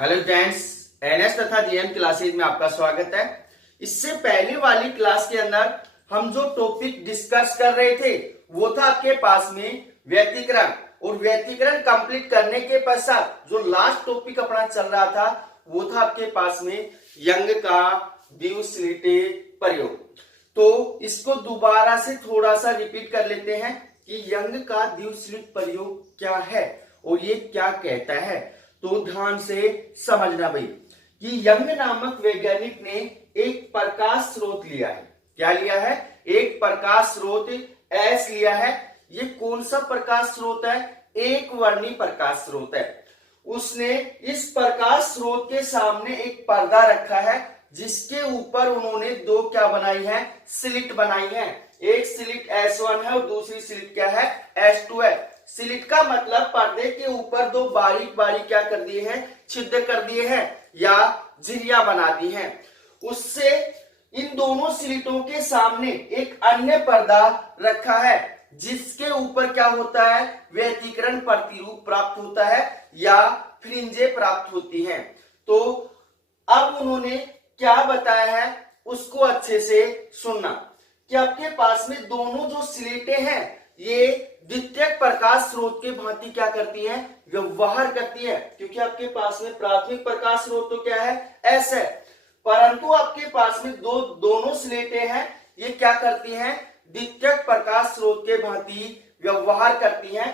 Hello friends, NS तथा GM classes में आपका स्वागत है। इससे पहले वाली क्लास के अंदर हम जो टॉपिक डिस्कस कर रहे थे वो था आपके पास में व्यतिकरण, और व्यतिकरण कंप्लीट करने के पश्चात जो लास्ट टॉपिक अपना चल रहा था वो था आपके पास में यंग का द्विसलिटी प्रयोग। तो इसको दोबारा से थोड़ा सा रिपीट कर लेते हैं कि यंग का द्विसलिटी प्रयोग क्या है और ये क्या कहता है। तो ध्यान से समझना भाई कि यंग नामक वैज्ञानिक ने एक प्रकाश स्रोत लिया है। क्या लिया है? एक प्रकाश स्रोत एस लिया है। ये कौन सा प्रकाश स्रोत है? एक वर्णी प्रकाश स्रोत है। उसने इस प्रकाश स्रोत के सामने एक पर्दा रखा है जिसके ऊपर उन्होंने दो क्या बनाई है? स्लिट बनाई है। एक स्लिट S1 है और दूसरी स्लिट क्या है? S2 है। स्लिट का मतलब पर्दे के ऊपर दो बारीक बारीक क्या कर दिए हैं? छिद्र कर दिए हैं या झिरिया बना दी हैं। उससे इन दोनों स्लिटों के सामने एक अन्य पर्दा रखा है जिसके ऊपर क्या होता है? व्यतिकरण प्रतिरूप प्राप्त होता है या फ्रिंजे प्राप्त होती हैं। तो अब उन्होंने क्या बताया है उसको अच्छे से सुनना कि आपके पास में दोनों जो स्लिटें हैं ये द्वितीयक प्रकाश स्रोत के भांति क्या करती हैं? व्यवहार करती है, क्योंकि आपके पास में प्राथमिक प्रकाश स्रोत तो क्या है? एस है, परंतु आपके पास में दोनों स्लेटें हैं ये क्या करती हैं? द्वितीयक प्रकाश स्रोत के भांति व्यवहार करती हैं।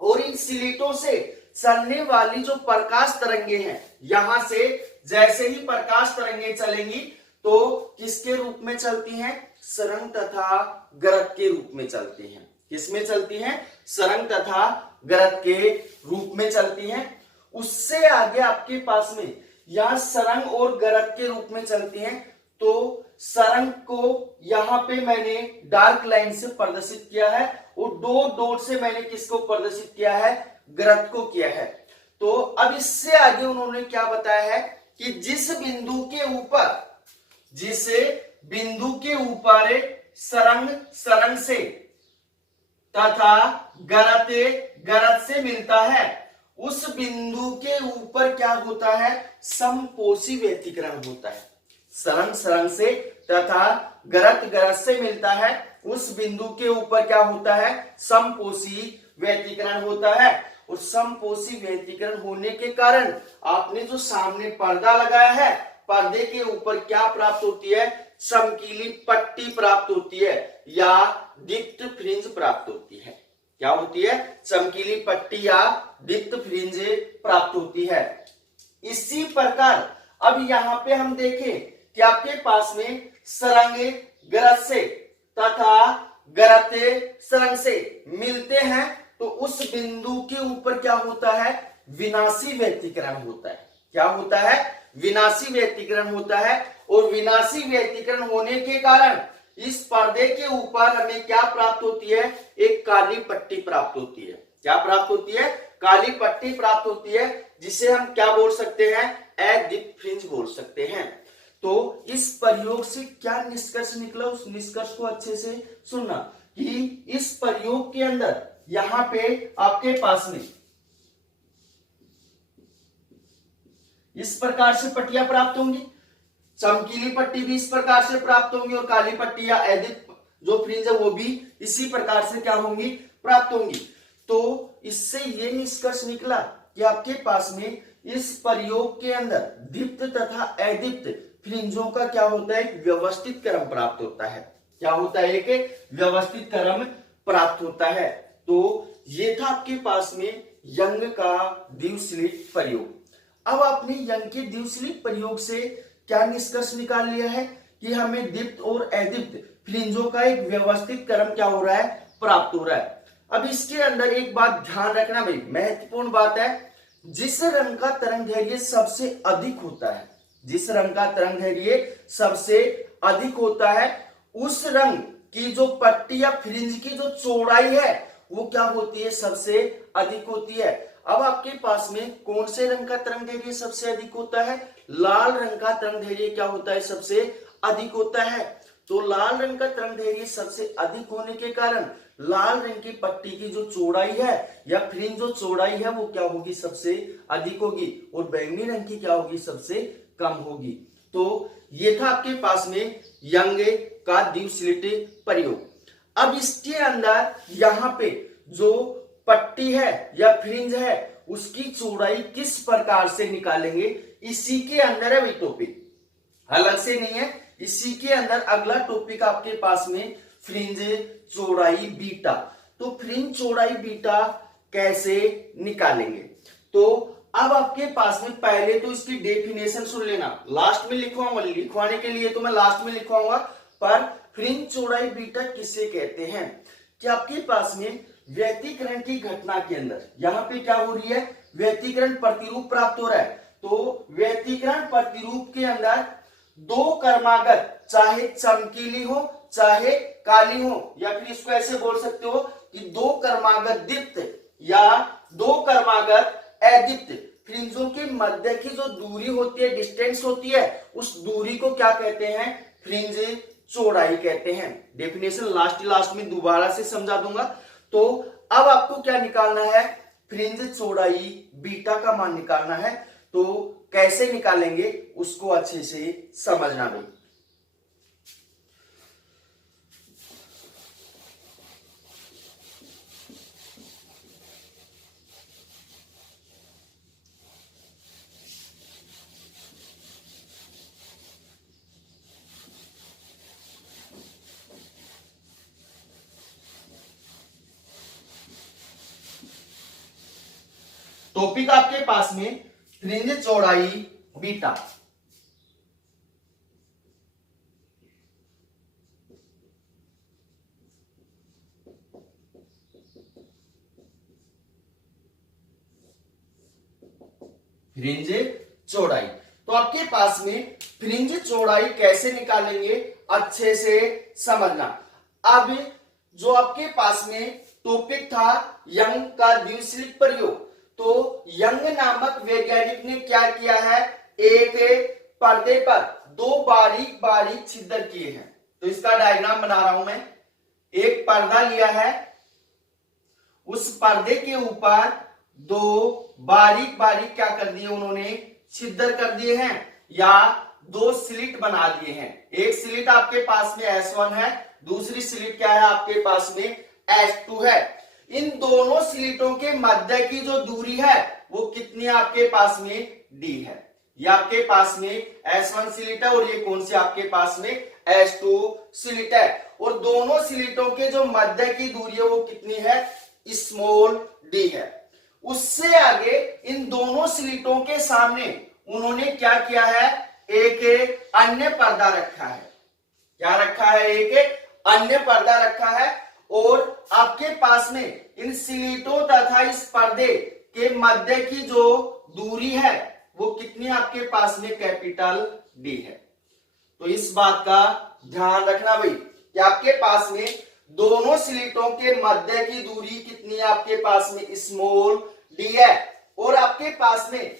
और इन स्लेटों से चलने वाली जो प्रकाश तरंगे हैं, यहां से जैसे ही प्रकाश तरंगे चलेंगी तो किसके रूप में चलती हैं? सरंग तथा गरत के रूप में चलती हैं। किसमें चलती हैं? सरंग तथा गरत के रूप में चलती हैं। उससे आगे आपके पास में यहां सरंग और गरत के रूप में चलती हैं। तो सरंग को यहां पे मैंने डार्क लाइन से प्रदर्शित किया है और दो डॉट से मैंने किसको प्रदर्शित किया है? गरत को किया है। तो अब इससे आगे उन्होंने क्या बताया है कि जिस बिंदु के ऊपर सरंग से तथा गरत से मिलता है उस बिंदु के ऊपर क्या होता है? समपोषी व्यतिकरण होता है। सरंग से तथा गरत से मिलता है उस बिंदु के ऊपर क्या होता है? समपोषी व्यतिकरण होता है। और समपोषी व्यतिकरण होने के कारण आपने जो सामने पर्दा लगाया है, पर्दे के ऊपर क्या प्राप्त होती है? चमकीली पट्टी प्राप्त होती है या दीप्त फ्रिंज प्राप्त होती है। क्या होती है? चमकीली पट्टी या दीप्त फ्रिंज प्राप्त होती है। इसी प्रकार अब यहां पे हम देखें कि आपके पास में सरंग गरत से तथा गरत सरंग से मिलते हैं तो उस बिंदु के ऊपर क्या होता है? विनाशी व्यतिकरण होता है। क्या होता है? विनाशी व्यतिकरण होता है। और विनाशी व्यतिकरण होने के कारण इस पर्दे के ऊपर हमें क्या प्राप्त होती है? एक काली पट्टी प्राप्त होती है। क्या प्राप्त होती है? काली पट्टी प्राप्त होती है, जिसे हम क्या बोल सकते हैं? अदीप्त फ्रिंज बोल सकते हैं। तो इस प्रयोग से क्या निष्कर्ष निकला, उस निष्कर्ष को अच्छे से सुनना कि इस प्रयोग के अंदर यहां पे आपके पास में इस प्रकार से पट्टियां प्राप्त होंगी। चमकीली पट्टी भी इस प्रकार से प्राप्त होंगी और काली पट्टी या अदीप्त जो फ्रिंज है वो भी इसी प्रकार से क्या होंगी? प्राप्त होंगी। तो इससे ये निष्कर्ष निकला कि आपके पास में इस प्रयोग के अंदर दीप्त तथा अदीप्त फ्रिंजों का क्या होता है? एक व्यवस्थित क्रम प्राप्त होता है। क्या होता है? एक व्यवस्थित क्रम प्राप्त होता है। तो ये था आपके पास में यंग का द्विसलिट प्रयोग। अब आपने यंग के द्विसलिट प्रयोग से क्या निष्कर्ष निकाल लिया है कि हमें दीप्त और अदीप्त फ्रिंजों का एक व्यवस्थित क्रम क्या हो रहा है? प्राप्त हो रहा है। अब इसके अंदर एक बात ध्यान रखना भाई, महत्वपूर्ण बात है। जिस रंग का तरंगदैर्घ्य सबसे अधिक होता है, जिस रंग का तरंगदैर्घ्य सबसे अधिक होता है, उस रंग की जो पट्टी या फ्रिंज की जो चौड़ाई है वो क्या होती है? सबसे अधिक होती है। अब आपके पास में कौन से रंग का तरंगदैर्घ्य सबसे अधिक होता है? लाल रंग का तरंगदैर्घ्य क्या होता है? सबसे अधिक होता है। तो लाल रंग का तरंगदैर्घ्य सबसे अधिक होने के कारण लाल रंग की पट्टी की जो चौड़ाई है या फ्रिंज जो चौड़ाई है वो क्या होगी, सबसे अधिक होगी, और बैंगनी रंग की क्या होगी, सबसे कम होगी। तो ये था आपके पास में यंग का द्विस्लिट प्रयोग। अब इसके अंदर यहाँ पे जो पट्टी है या फ्रिंज है उसकी चौड़ाई किस प्रकार से निकालेंगे, इसी के अंदर है वही टॉपिक, अलग से नहीं है। इसी के अंदर अगला टॉपिक आपके पास में फ्रिंज चौड़ाई बीटा। तो फ्रिंज चौड़ाई बीटा कैसे निकालेंगे, तो अब आपके पास में पहले तो इसकी डेफिनेशन सुन लेना, लास्ट में लिखवाऊंगा, लिखवाने के लिए तो मैं लास्ट में लिखवाऊंगा, पर फ्रिंज चौड़ाई बीटा किसे कहते हैं कि आपके पास में व्यतिकरण की घटना के अंदर यहां पे क्या हो रही है, व्यतिकरण प्रतिरूप प्राप्त हो रहा है। तो व्यतिकरण प्रतिरूप के अंदर दो क्रमागत चाहे चमकीली हो चाहे काली हो, या फिर इसको ऐसे बोल सकते हो कि दो क्रमागत दीप्त या दो क्रमागत अदीप्त फ्रिंजों के मध्य की जो दूरी होती है, डिस्टेंस होती है, उस दूरी को क्या कहते हैं, फ्रिंज चौड़ाई कहते हैं। डेफिनेशन लास्ट में दोबारा से समझा दूंगा। तो अब आपको क्या निकालना है, फ्रिंज चौड़ाई बीटा का मान निकालना है। तो कैसे निकालेंगे उसको अच्छे से समझना भाई। टॉपिक आपके पास में फ्रिंज चौड़ाई बीटा। फ्रिंज चौड़ाई, तो आपके पास में फ्रिंज चौड़ाई कैसे निकालेंगे अच्छे से समझना। अब जो आपके पास में टॉपिक था यंग का द्विस्लिट प्रयोग, तो यंग नामक वैज्ञानिक ने क्या किया है, एक पर्दे पर दो बारीक बारीक छिद्र किए हैं। तो इसका डायग्राम बना रहा हूं मैं। एक पर्दा लिया है, उस पर्दे के ऊपर दो बारीक बारीक क्या कर दिए उन्होंने, छिद्र कर दिए हैं, या दो स्लिट बना दिए हैं। एक स्लिट आपके पास में S1 है, दूसरी स्लिट क्या है आपके पास में S2 है। इन दोनों स्लिटों के मध्य की जो दूरी है वो कितनी आपके पास में D है। ये आपके पास में S1 स्लिट है और ये कौन सी आपके पास में S2 स्लिट है, और दोनों स्लिटों के जो मध्य की दूरी है वो कितनी है, स्मॉल d है। उससे आगे इन दोनों स्लिटों के सामने उन्होंने क्या किया है, एक अन्य पर्दा रखा है। क्या रखा है, एक अन्य पर्दा रखा है, और आपके पास में इन स्लिटों तथा इस पर्दे के मध्य की जो दूरी है वो कितनी आपके पास में कैपिटल D है। तो इस बात का ध्यान रखना भाई कि आपके पास में दोनों स्लिटों के मध्य की दूरी कितनी है, आपके पास में स्मॉल d है, और आपके पास में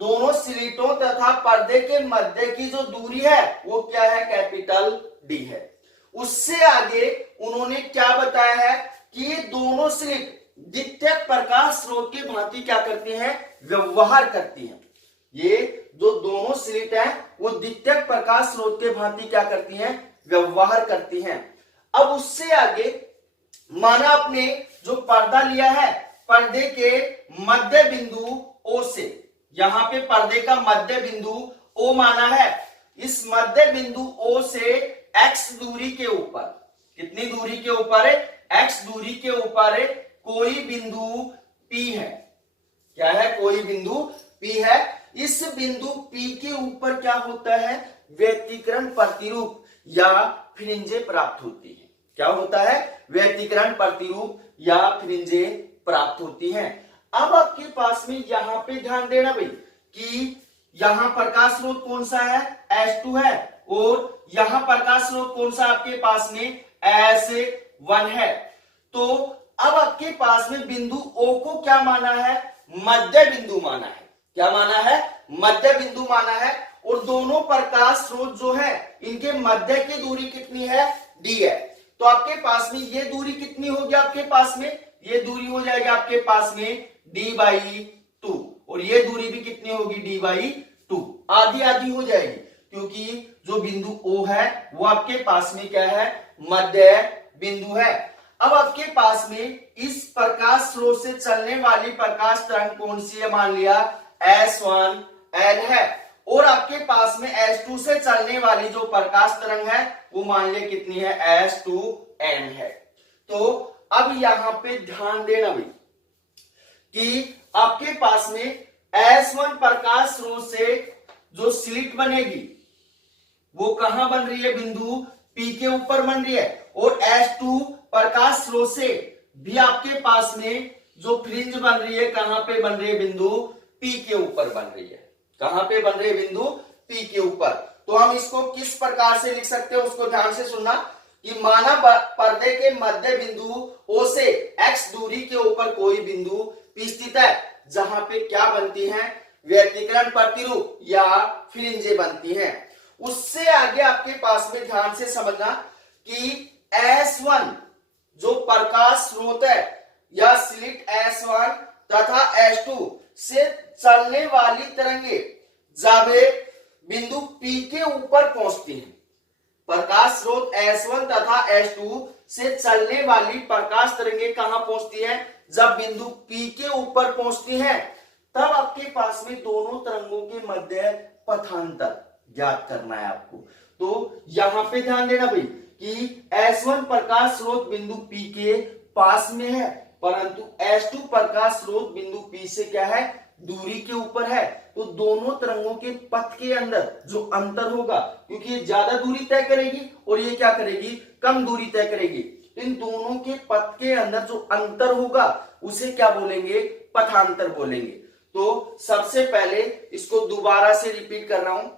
दोनों स्लिटों तथा पर्दे के मध्य की जो दूरी है वो क्या है, कैपिटल D है। उससे आगे उन्होंने क्या बताया है कि ये दोनों स्लिट द्वितीयक प्रकाश स्रोत की भांति क्या करती हैं, व्यवहार करती हैं। ये जो दोनों स्लिट हैं वो द्वितीयक प्रकाश स्रोत के भांति क्या करती हैं, व्यवहार करती हैं। अब उससे आगे माना आपने जो पर्दा लिया है, पर्दे के मध्य बिंदु O से, यहां पे पर्दे का मध्य बिंदु O माना है, इस मध्य बिंदु O से x दूरी के ऊपर, कितनी दूरी के ऊपर है, x दूरी के ऊपर कोई बिंदु P है। क्या है, कोई बिंदु P है। इस बिंदु P के ऊपर क्या होता है, व्यतिकरण प्रतिरूप या फ्रिंजे प्राप्त होती है। क्या होता है, व्यतिकरण प्रतिरूप या फ्रिंजे प्राप्त होती हैं। अब आपके पास में यहां पे ध्यान देना भाई कि यहां प्रकाश स्रोत कौन सा है, S2 है, और यहां प्रकाश स्रोत कौन सा आपके पास में S1 है। तो अब आपके पास में बिंदु O को क्या माना है, मध्य बिंदु माना है। क्या माना है, मध्य बिंदु माना है, और दोनों प्रकाश स्रोत जो है इनके मध्य की दूरी कितनी है, D है। तो आपके पास में ये दूरी कितनी होगी, आपके पास में ये दूरी हो जाएगी आपके पास में d/2, और ये दूरी भी कितनी होगी d/2, आधी आधी हो जाएगी, क्योंकि जो बिंदु O है वो आपके पास में क्या है, मध्य बिंदु है। अब आपके पास में इस प्रकाश स्रोत से चलने वाली प्रकाश तरंग कौन सी है, मान लिया S1L है, और आपके पास में S2 से चलने वाली जो प्रकाश तरंग है वो मान लिया कितनी है, S2M है। तो अब यहां पे ध्यान देना भाई कि आपके पास में S1 प्रकाश स्रोत से जो स्लिट बनेगी वो कहां बन रही है, बिंदु P के ऊपर बन रही है, और S2 प्रकाश स्रोत से भी आपके पास में जो फ्रिंज बन रही है कहां पे बन रही है, बिंदु P के ऊपर बन रही है। कहां पे बन रही है, बिंदु P के ऊपर। तो हम इसको किस प्रकार से लिख सकते हैं उसको ध्यान से सुनना कि माना पर्दे के मध्य बिंदु O से x दूरी के ऊपर कोई बिंदु P स्थित है, जहां पे क्या बनती हैं, व्यतिकरण प्रतिरूप या फ्रिंजें बनती हैं। उससे आगे आपके पास में ध्यान से समझना कि S1 जो प्रकाश स्रोत है या स्लिट S1 तथा S2 से चलने वाली तरंगे जब बिंदु P के ऊपर पहुंचती हैं, प्रकाश स्रोत S1 तथा S2 से चलने वाली प्रकाश तरंगे कहां पहुंचती हैं, जब बिंदु P के ऊपर पहुंचती हैं, तब आपके पास में दोनों तरंगों के मध्य पथांतर ज्ञात करना है आपको। तो यहां पे ध्यान देना भाई कि S1 प्रकाश स्रोत बिंदु P के पास में है, परंतु S2 प्रकाश स्रोत बिंदु P से क्या है, दूरी के ऊपर है। तो दोनों तरंगों के पथ के अंदर जो अंतर होगा, क्योंकि ये ज्यादा दूरी तय करेगी और ये क्या करेगी, कम दूरी तय करेगी, तो इन दोनों के पथ के अंदर जो अंतर होगा उसे क्या बोलेंगे, पथांतर बोलेंगे। तो सबसे पहले इसको दोबारा से रिपीट कर रहा हूं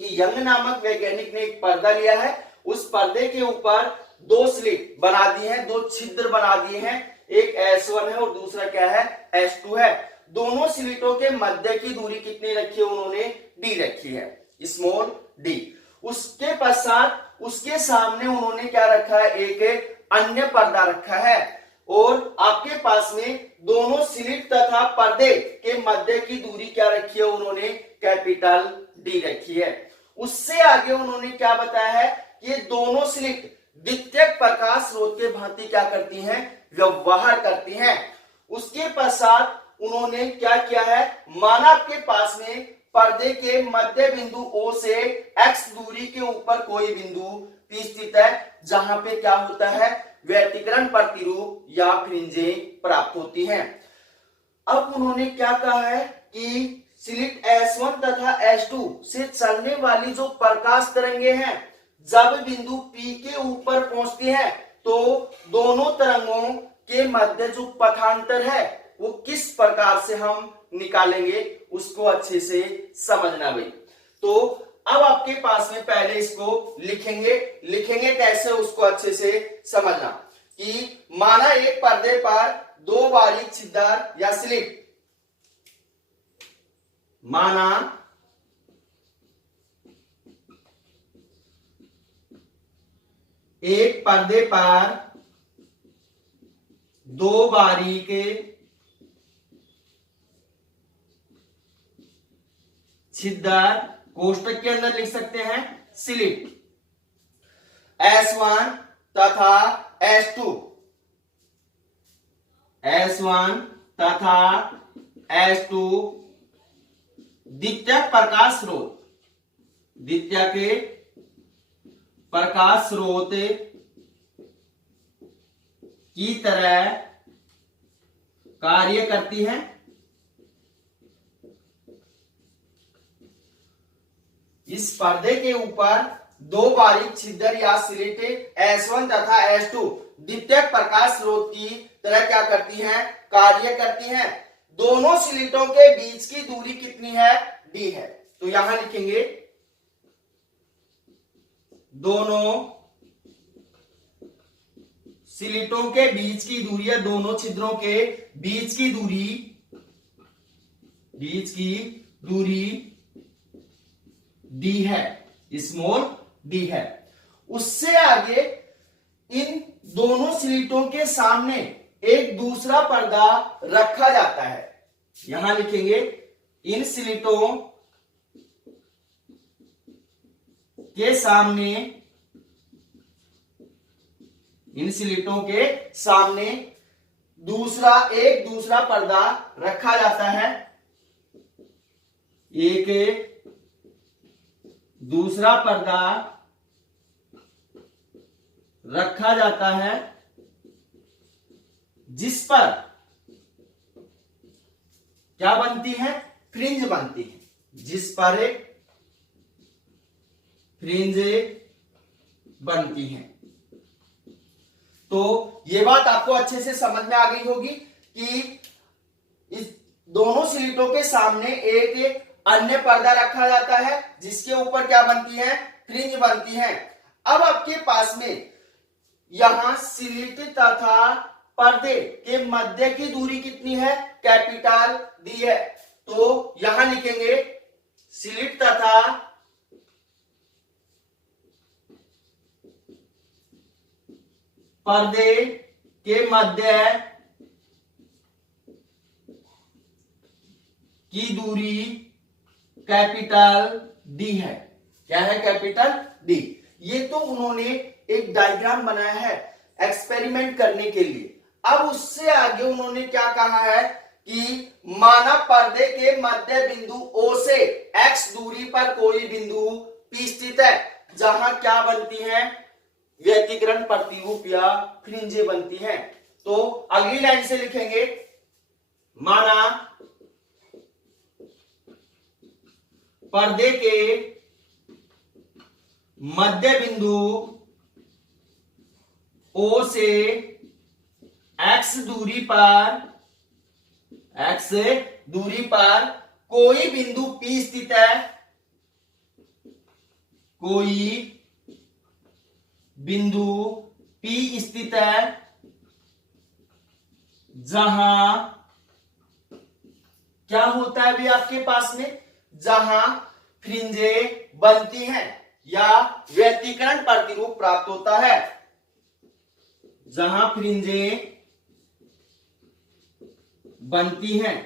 कि यंग नामक वैज्ञानिक ने एक पर्दा लिया है, उस पर्दे के ऊपर दो स्लिट बना दी हैं, दो छिद्र बना दिए हैं, एक S1 है और दूसरा क्या है, S2 है। दोनों स्लिटों के मध्य की दूरी कितनी रखी है, उन्होंने d रखी है, स्मॉल d। उसके पश्चात उसके सामने उन्होंने क्या रखा है, एक अन्य पर्दा रखा है, और आपके पास में दोनों स्लिट तथा पर्दे के मध्य की दूरी क्या रखी है, उन्होंने कैपिटल D रखी है। उससे आगे उन्होंने क्या बताया है कि ये दोनों स्लिट द्वितीयक प्रकाश स्रोत के भांति क्या करती हैं, व्यवहार करती हैं। उसके पश्चात उन्होंने क्या किया है, माना आपके पास में पर्दे के मध्य बिंदु O से x दूरी के ऊपर कोई बिंदु P स्थित है, जहां पे क्या होता है, व्यतिकरण प्रतिरूप या फ्रिंजें प्राप्त होती हैं। अब उन्होंने क्या कहा है कि स्लिट S1 तथा S2 से चलने वाली जो प्रकाश तरंगे हैं, जब बिंदु P के ऊपर पहुंचती हैं, तो दोनों तरंगों के मध्य जो पथांतर है वो किस प्रकार से हम निकालेंगे उसको अच्छे से समझना भाई। तो अब आपके पास में पहले इसको लिखेंगे कैसे उसको अच्छे से समझना कि माना एक पर्दे पर दो बारीक छिद्र या स्लिट, माना एक पर्दे पर दो बारीक छिद्र, कोष्टक के अंदर लिख सकते हैं स्लिट S1 तथा S2, S1 तथा S2 द्वितीयक प्रकाश स्रोत, द्वितीयक प्रकाश स्रोत की तरह कार्य करती हैं। इस पर्दे के ऊपर दो बारीक छिद्र या स्लिट S1 तथा S2 द्वितीयक प्रकाश स्रोत की तरह क्या करती हैं, कार्य करती हैं। दोनों स्लिटों के बीच की दूरी कितनी है, d है। तो यहां लिखेंगे दोनों स्लिटों के बीच की दूरी है, दोनों छिद्रों के बीच की दूरी d है, स्मॉल d है। उससे आगे इन दोनों स्लिटों के सामने एक दूसरा पर्दा रखा जाता है। यहां लिखेंगे इन स्लिटों के सामने, इन स्लिटों के सामने एक दूसरा पर्दा रखा जाता है, एक दूसरा पर्दा रखा जाता है जिस पर क्या बनती है, फ्रिंज बनती है, जिस पर एक फ्रिंज बनती है। तो ये बात आपको अच्छे से समझ में आ गई होगी कि इस दोनों स्लिटों के सामने एक अन्य पर्दा रखा जाता है जिसके ऊपर क्या बनती है, फ्रिंज बनती है। अब आपके पास में यहां स्लिट तथा पर्दे के मध्य की दूरी कितनी है, कैपिटल डी है। तो यहां लिखेंगे स्लिट तथा पर्दे के मध्य की दूरी कैपिटल डी है। क्या है, कैपिटल डी। ये तो उन्होंने एक डायग्राम बनाया है एक्सपेरिमेंट करने के लिए। अब उससे आगे उन्होंने क्या कहा है कि माना पर्दे के मध्य बिंदु O से x दूरी पर कोई बिंदु P स्थित है जहां क्या बनती है, व्यतिकरण प्रतिरूप या फ्रिंजें बनती हैं। तो अगली लाइन से लिखेंगे माना पर्दे के मध्य बिंदु O से x दूरी पर कोई बिंदु P स्थित है, कोई बिंदु P स्थित है जहां क्या होता है अभी आपके पास में, जहां फ्रिंजें बनती हैं या व्यतिकरण प्रतिरूप प्राप्त होता है, जहां फ्रिंजें बनती हैं।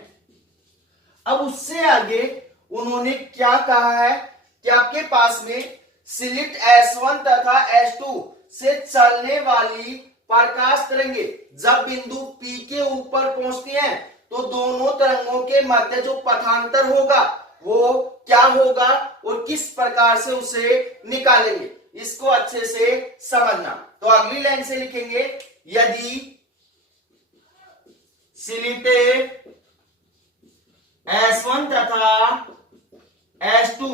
अब उससे आगे उन्होंने क्या कहा है कि आपके पास में स्लिट S1 तथा S2 से चलने वाली प्रकाश तरंगे जब बिंदु P के ऊपर पहुंचती हैं तो दोनों तरंगों के मध्य जो पथांतर होगा वो क्या होगा और किस प्रकार से उसे निकालेंगे, इसको अच्छे से समझना। तो अगली लाइन से लिखेंगे यदि स्लिट S1 तथा S2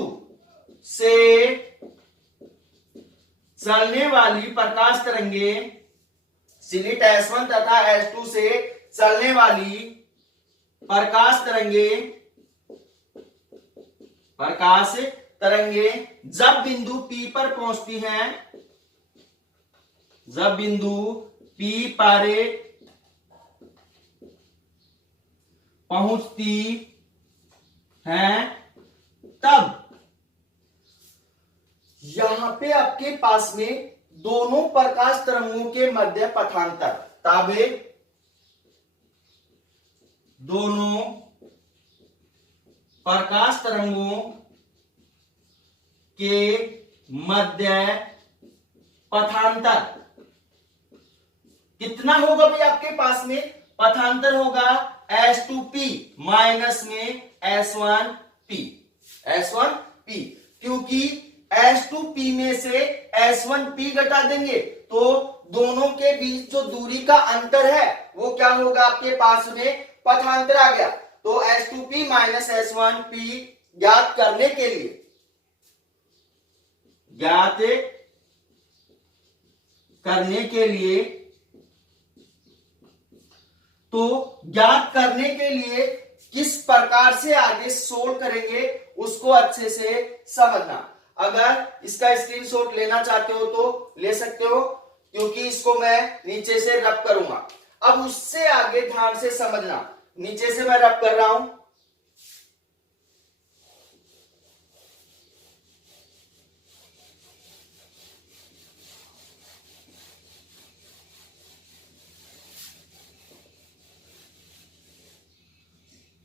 से चलने वाली प्रकाश तरंगे, स्लिट S1 तथा S2 से चलने वाली प्रकाश तरंगे जब बिंदु P पर पहुंचती हैं, जब बिंदु P पर पहुंचती हैं तब यहां पे आपके पास में दोनों प्रकाश तरंगों के मध्य पथांतर, ताबे दोनों प्रकाश तरंगों के मध्य पथांतर कितना होगा भाई आपके पास में, पथांतर होगा S2P माइनस में S1P, क्योंकि S2P में से S1P घटा देंगे तो दोनों के बीच जो दूरी का अंतर है वो क्या होगा, आपके पास में पथांतर आ गया। तो S2P माइनस S1P ज्ञात करने के लिए, तो ज्ञात करने के लिए किस प्रकार से आगे सोल्व करेंगे उसको अच्छे से समझना। अगर इसका स्क्रीनशॉट लेना चाहते हो तो ले सकते हो, क्योंकि इसको मैं नीचे से रब करूंगा। अब उससे आगे ध्यान से समझना, नीचे से मैं रब कर रहा हूं।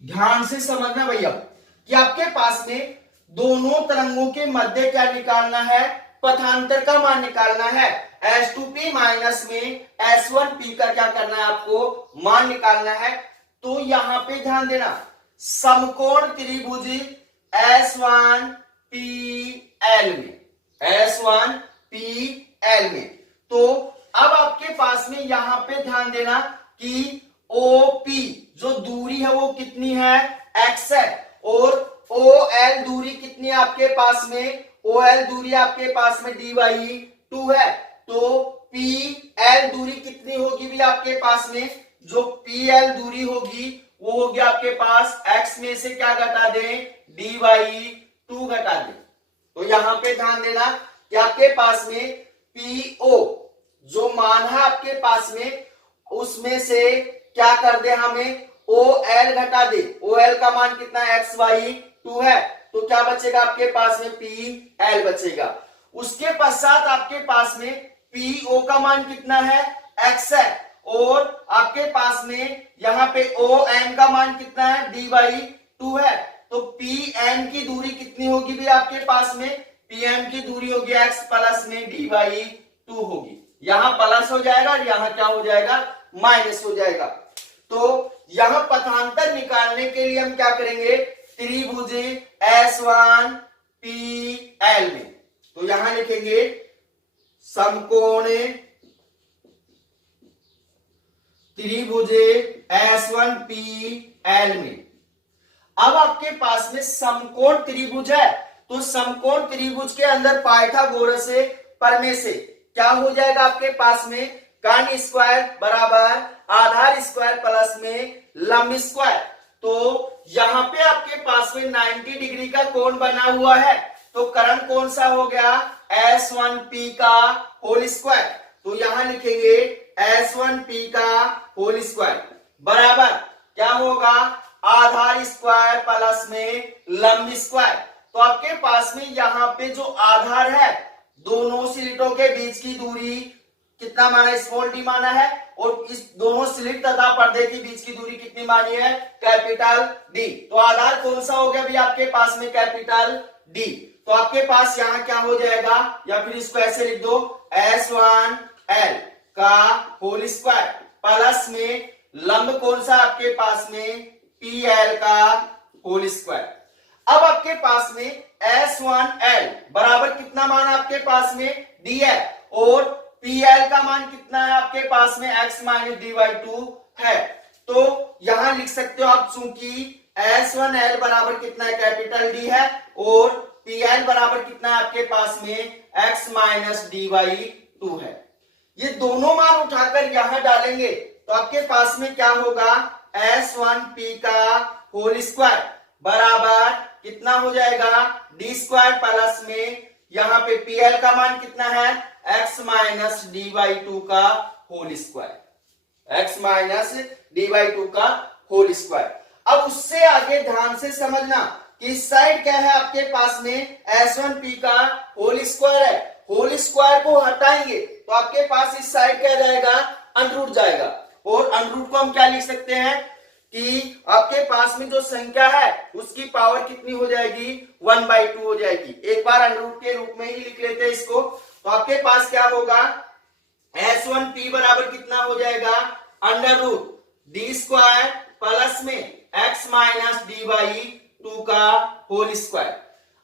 ध्यान से समझना भैया कि आपके पास में दोनों तरंगों के मध्य क्या निकालना है, पथांतर का मान निकालना है। S2P माइनस में S1P का क्या करना है, आपको मान निकालना है। तो यहां पे ध्यान देना, समकोण त्रिभुज S1PL में, S1PL में, तो अब आपके पास में यहां पे ध्यान देना कि OP जो दूरी है वो कितनी है, x है, और OL दूरी कितनी है आपके पास में, OL दूरी आपके पास में dy2 है। तो PL दूरी कितनी होगी भी आपके पास में, जो PL दूरी होगी वो होगी आपके पास x में से क्या घटा दें, dy2 घटा दें। तो यहां पे ध्यान देना कि आपके पास में PO जो मान है आपके पास में, उसमें से क्या कर दे, हमें OL घटा दे। OL का मान कितना है, xy2 है, तो क्या बचेगा आपके पास में, PL बचेगा। उसके पश्चात आपके पास में PO का मान कितना है, x है, और आपके पास में यहां पे OM का मान कितना है, dy2 है। तो PM की दूरी कितनी होगी भी आपके पास में, PM की दूरी होगी x प्लस में dy2 होगी। यहां प्लस हो जाएगा और यहां क्या हो जाएगा, माइनस हो जाएगा। तो यहां पथांतर निकालने के लिए हम क्या करेंगे, त्रिभुज S1PL में, तो यहां लिखेंगे समकोण त्रिभुज S1PL में। अब आपके पास में समकोण त्रिभुज है, तो समकोण त्रिभुज के अंदर पाइथागोरस से प्रमेय से क्या हो जाएगा आपके पास में, कान स्क्वायर बराबर आधार स्क्वायर प्लस में लंब स्क्वायर। तो यहां पे आपके पास में 90 डिग्री का कोण बना हुआ है, तो कर्ण कौन सा हो गया, S1P का होल स्क्वायर। तो यहां लिखेंगे S1P का होल स्क्वायर बराबर क्या होगा, आधार स्क्वायर प्लस में लंब स्क्वायर। तो आपके पास में यहां पे जो आधार है, दोनों स्लिटों के बीच की दूरी कितना माना है, स्मॉल डी माना है, और इस दोनों स्लिट तथा पर्दे के बीच की दूरी कितनी मानी है, कैपिटल डी। तो आधार कौन सा हो गया भी आपके पास में, कैपिटल डी। तो आपके पास यहां क्या हो जाएगा, या फिर इसको ऐसे लिख दो, S1L का होल स्क्वायर प्लस में लंब कौन सा आपके पास में, PL का होल स्क्वायर। अब आपके पास में S1L बराबर कितना मान आपके पास में, D है, और PL का मान कितना है आपके पास में, x माइनस dy2 है। तो यहां लिख सकते हो आप, चूंकि S1L बराबर कितना है, कैपिटल D है, और PL बराबर कितना है आपके पास में, x माइनस dy2 है। ये दोनों मान उठाकर यहां डालेंगे तो आपके पास में क्या होगा, S1P का होल स्क्वायर बराबर कितना हो जाएगा, डी स्क्वायर प्लस में यहां पे PL का मान कितना है, x माइनस dy2 का whole square, x minus dy2 का होल स्क्वायर। अब उससे आगे ध्यान से समझना कि इस साइड क्या है आपके पास में, S1P का होल स्क्वायर है। होल स्क्वायर को हटाएंगे तो आपके पास इस साइड क्या जाएगा, अंडरूट जाएगा, और अंडरूट को हम क्या लिख सकते हैं कि आपके पास में जो संख्या है उसकी पावर कितनी हो जाएगी, 1/2 हो जाएगी। एक बार अंडरूट के रूप में ही लिख लेते हैं इसको। तो आपके पास क्या होगा, S1P बराबर कितना हो जाएगा, under root D square plus में x माइनस dy2 का होल स्क्वायर।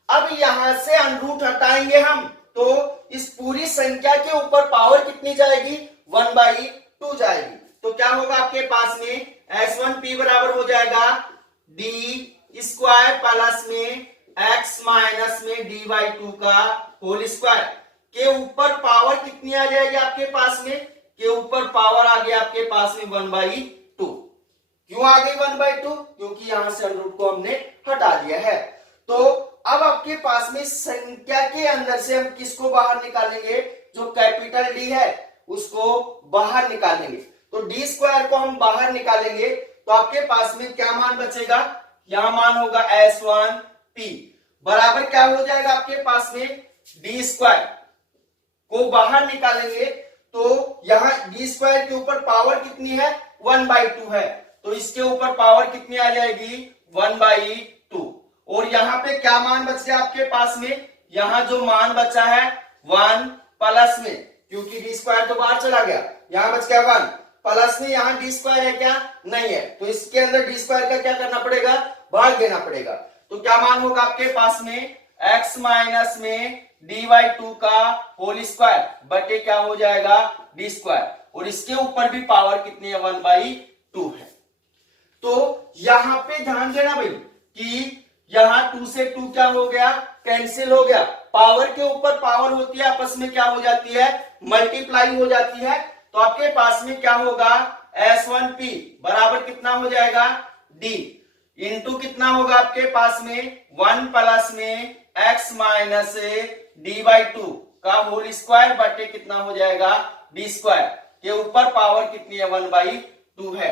अब यहां से अंडरूट हटाएंगे हम तो इस पूरी संख्या के ऊपर पावर कितनी जाएगी, 1/2 जाएगी। तो क्या होगा आपके पास में, S1P बराबर हो जाएगा डी स्क्वायर प्लस में x माइनस में dy2 का होल स्क्वायर के ऊपर पावर कितनी आ जाएगी आपके पास में, के ऊपर पावर आ गया आपके पास में 1/2। क्यों आ गई 1/2, क्योंकि यहां से अंडरूट को हमने हटा दिया है। तो अब आपके पास में संख्या के अंदर से हम किसको बाहर निकालेंगे, जो कैपिटल डी है उसको बाहर निकालेंगे। तो डी स्क्वायर को हम बाहर निकालेंगे तो आपके पास में क्या मान बचेगा, यहां मान होगा S1P बराबर क्या हो जाएगा आपके पास में, डी स्क्वायर को बाहर निकालेंगे तो यहां डी स्क्वायर के ऊपर पावर कितनी है, 1/2 है। तो इसके ऊपर पावर कितनी आ जाएगी 1/2। और यहाँ पे क्या मान बच गया आपके पास में, यहाँ जो मान बचा है 1 प्लस में, क्योंकि डी स्क्वायर तो बाहर चला गया, यहाँ बच गया 1 प्लस में, यहाँ डी स्क्वायर है क्या, नहीं है, तो इसके अंदर डी स्क्वायर का क्या करना पड़ेगा, भाग देना पड़ेगा। तो क्या मान होगा आपके पास में x माइनस में dy2 का होल स्क्वायर बटे क्या हो जाएगा डी स्क्वायर, और इसके ऊपर भी पावर कितनी है 1/2 है। तो यहां पे ध्यान देना भाई कि यहां 2 से 2 क्या हो गया, कैंसिल हो गया, पावर के ऊपर पावर होती है आपस में क्या हो जाती है, मल्टीप्लाई हो जाती है। तो आपके पास में क्या होगा S1P बराबर कितना हो जाएगा D इंटू कितना होगा आपके पास में 1 प्लस में x माइनस dy2 का होल स्क्वायर बटे कितना हो जाएगा डी स्क्वायर, के ऊपर पावर कितनी है 1/2 है।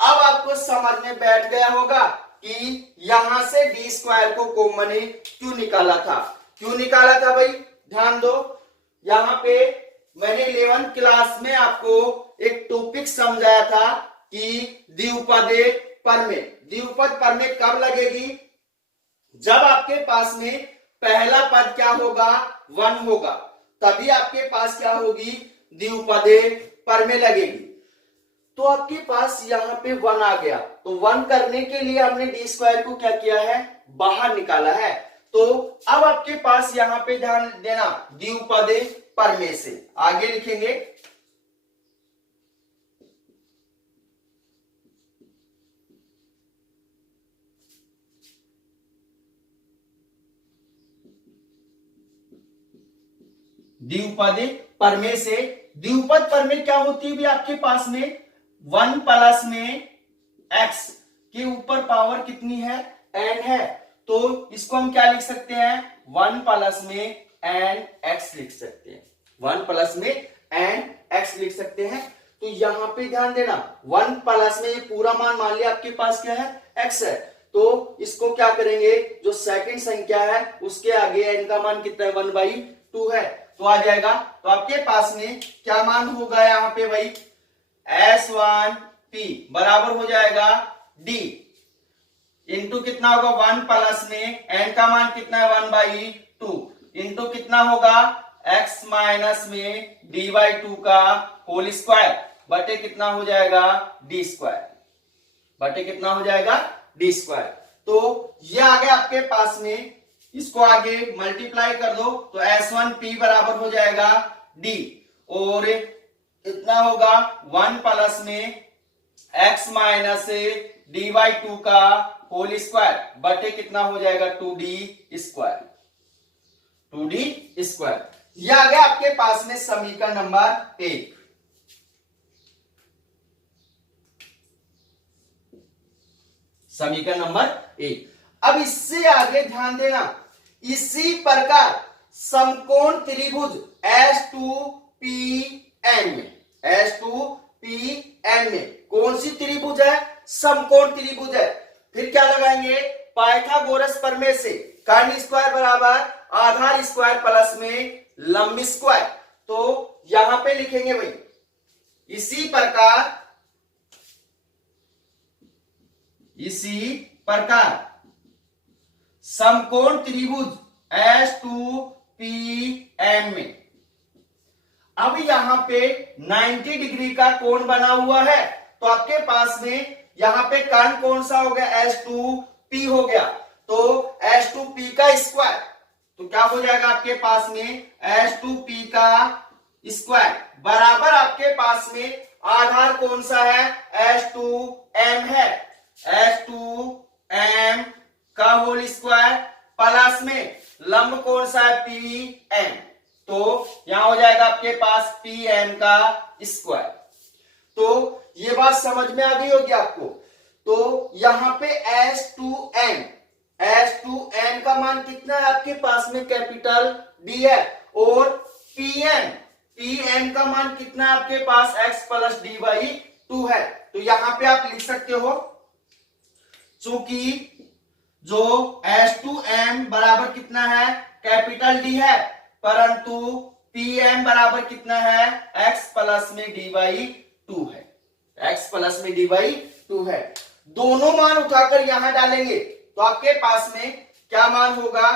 अब आपको समझ में बैठ गया होगा कि यहां से डी स्क्वायर को कॉमन क्यों निकाला था, क्यों निकाला था भाई, ध्यान दो। यहां पे मैंने 11th क्लास में आपको एक टॉपिक समझाया था कि द्विपद प्रमेय, द्विपद प्रमेय कब लगेगी, जब आपके पास में पहला पद क्या होगा 1 होगा, तभी आपके पास क्या होगी द्विपद प्रमेय लगेगी। तो आपके पास यहाँ पे 1 आ गया, तो 1 करने के लिए हमने डी स्क्वायर को क्या किया है, बाहर निकाला है। तो अब आपके पास यहाँ पे ध्यान देना द्विपद प्रमेय से आगे लिखेंगे, द्विपद प्रमेय से। द्विपद प्रमेय क्या होती है भी आपके पास में 1 प्लस में x के ऊपर पावर कितनी है n है, तो इसको हम क्या लिख सकते हैं 1 प्लस में nx लिख सकते हैं, 1 प्लस में nx लिख सकते हैं। तो यहां पे ध्यान देना 1 प्लस में ये पूरा मान लिया आपके पास क्या है x है, तो इसको क्या करेंगे जो सेकंड संख्या है उसके आगे n का मान कितना है 1/2 है, तो आ जाएगा। तो आपके पास में क्या मान होगा यहाँ पे भाई S1P बराबर हो जाएगा D इंटू कितना होगा 1 प्लस में n का मान कितना है 1/2 इंटू कितना होगा x माइनस में dy2 का होल स्क्वायर बटे कितना हो जाएगा डी स्क्वायर, बटे कितना हो जाएगा डी स्क्वायर। तो ये आ गया आपके पास में, इसको आगे मल्टीप्लाई कर दो तो S1P बराबर हो जाएगा D और इतना होगा 1 प्लस में x माइनस dy2 का होल स्क्वायर बटे कितना हो जाएगा 2D स्क्वायर, 2D स्क्वायर। यह आ गया आपके पास में समीकरण नंबर 1। समीकरण नंबर 1। अब इससे आगे ध्यान देना, इसी प्रकार समकोण त्रिभुज S2PN में, S2PN में कौन सी त्रिभुज है, समकोण त्रिभुज है। फिर क्या लगाएंगे पाइथागोरस प्रमेय से कर्ण स्क्वायर बराबर आधार स्क्वायर प्लस में लंब स्क्वायर। तो यहां पे लिखेंगे भाई इसी प्रकार समकोण त्रिभुज S2PN में अब यहां पे 90 डिग्री का कोण बना हुआ है, तो आपके पास में यहां पे कर्ण कौन सा हो गया S2P हो गया, तो S2P का स्क्वायर, तो क्या हो जाएगा आपके पास में S2P का स्क्वायर बराबर आपके पास में आधार कौन सा है S2M है, S2M का होल स्क्वायर प्लस में लंब कौन सा है PM, तो यहां हो जाएगा आपके पास PM का स्क्वायर। तो ये बात समझ में आ गई होगी आपको। तो यहां पे S2N का मान कितना है आपके पास में कैपिटल D है, और PM का मान कितना है आपके पास x प्लस D/2 है। तो यहां पे आप लिख सकते हो चूंकि जो S2M बराबर कितना है कैपिटल D है, परंतु PM बराबर कितना है x प्लस में D/2 है, x प्लस में D/2 टू है। दोनों मान उठाकर यहां डालेंगे तो आपके पास में क्या मान होगा,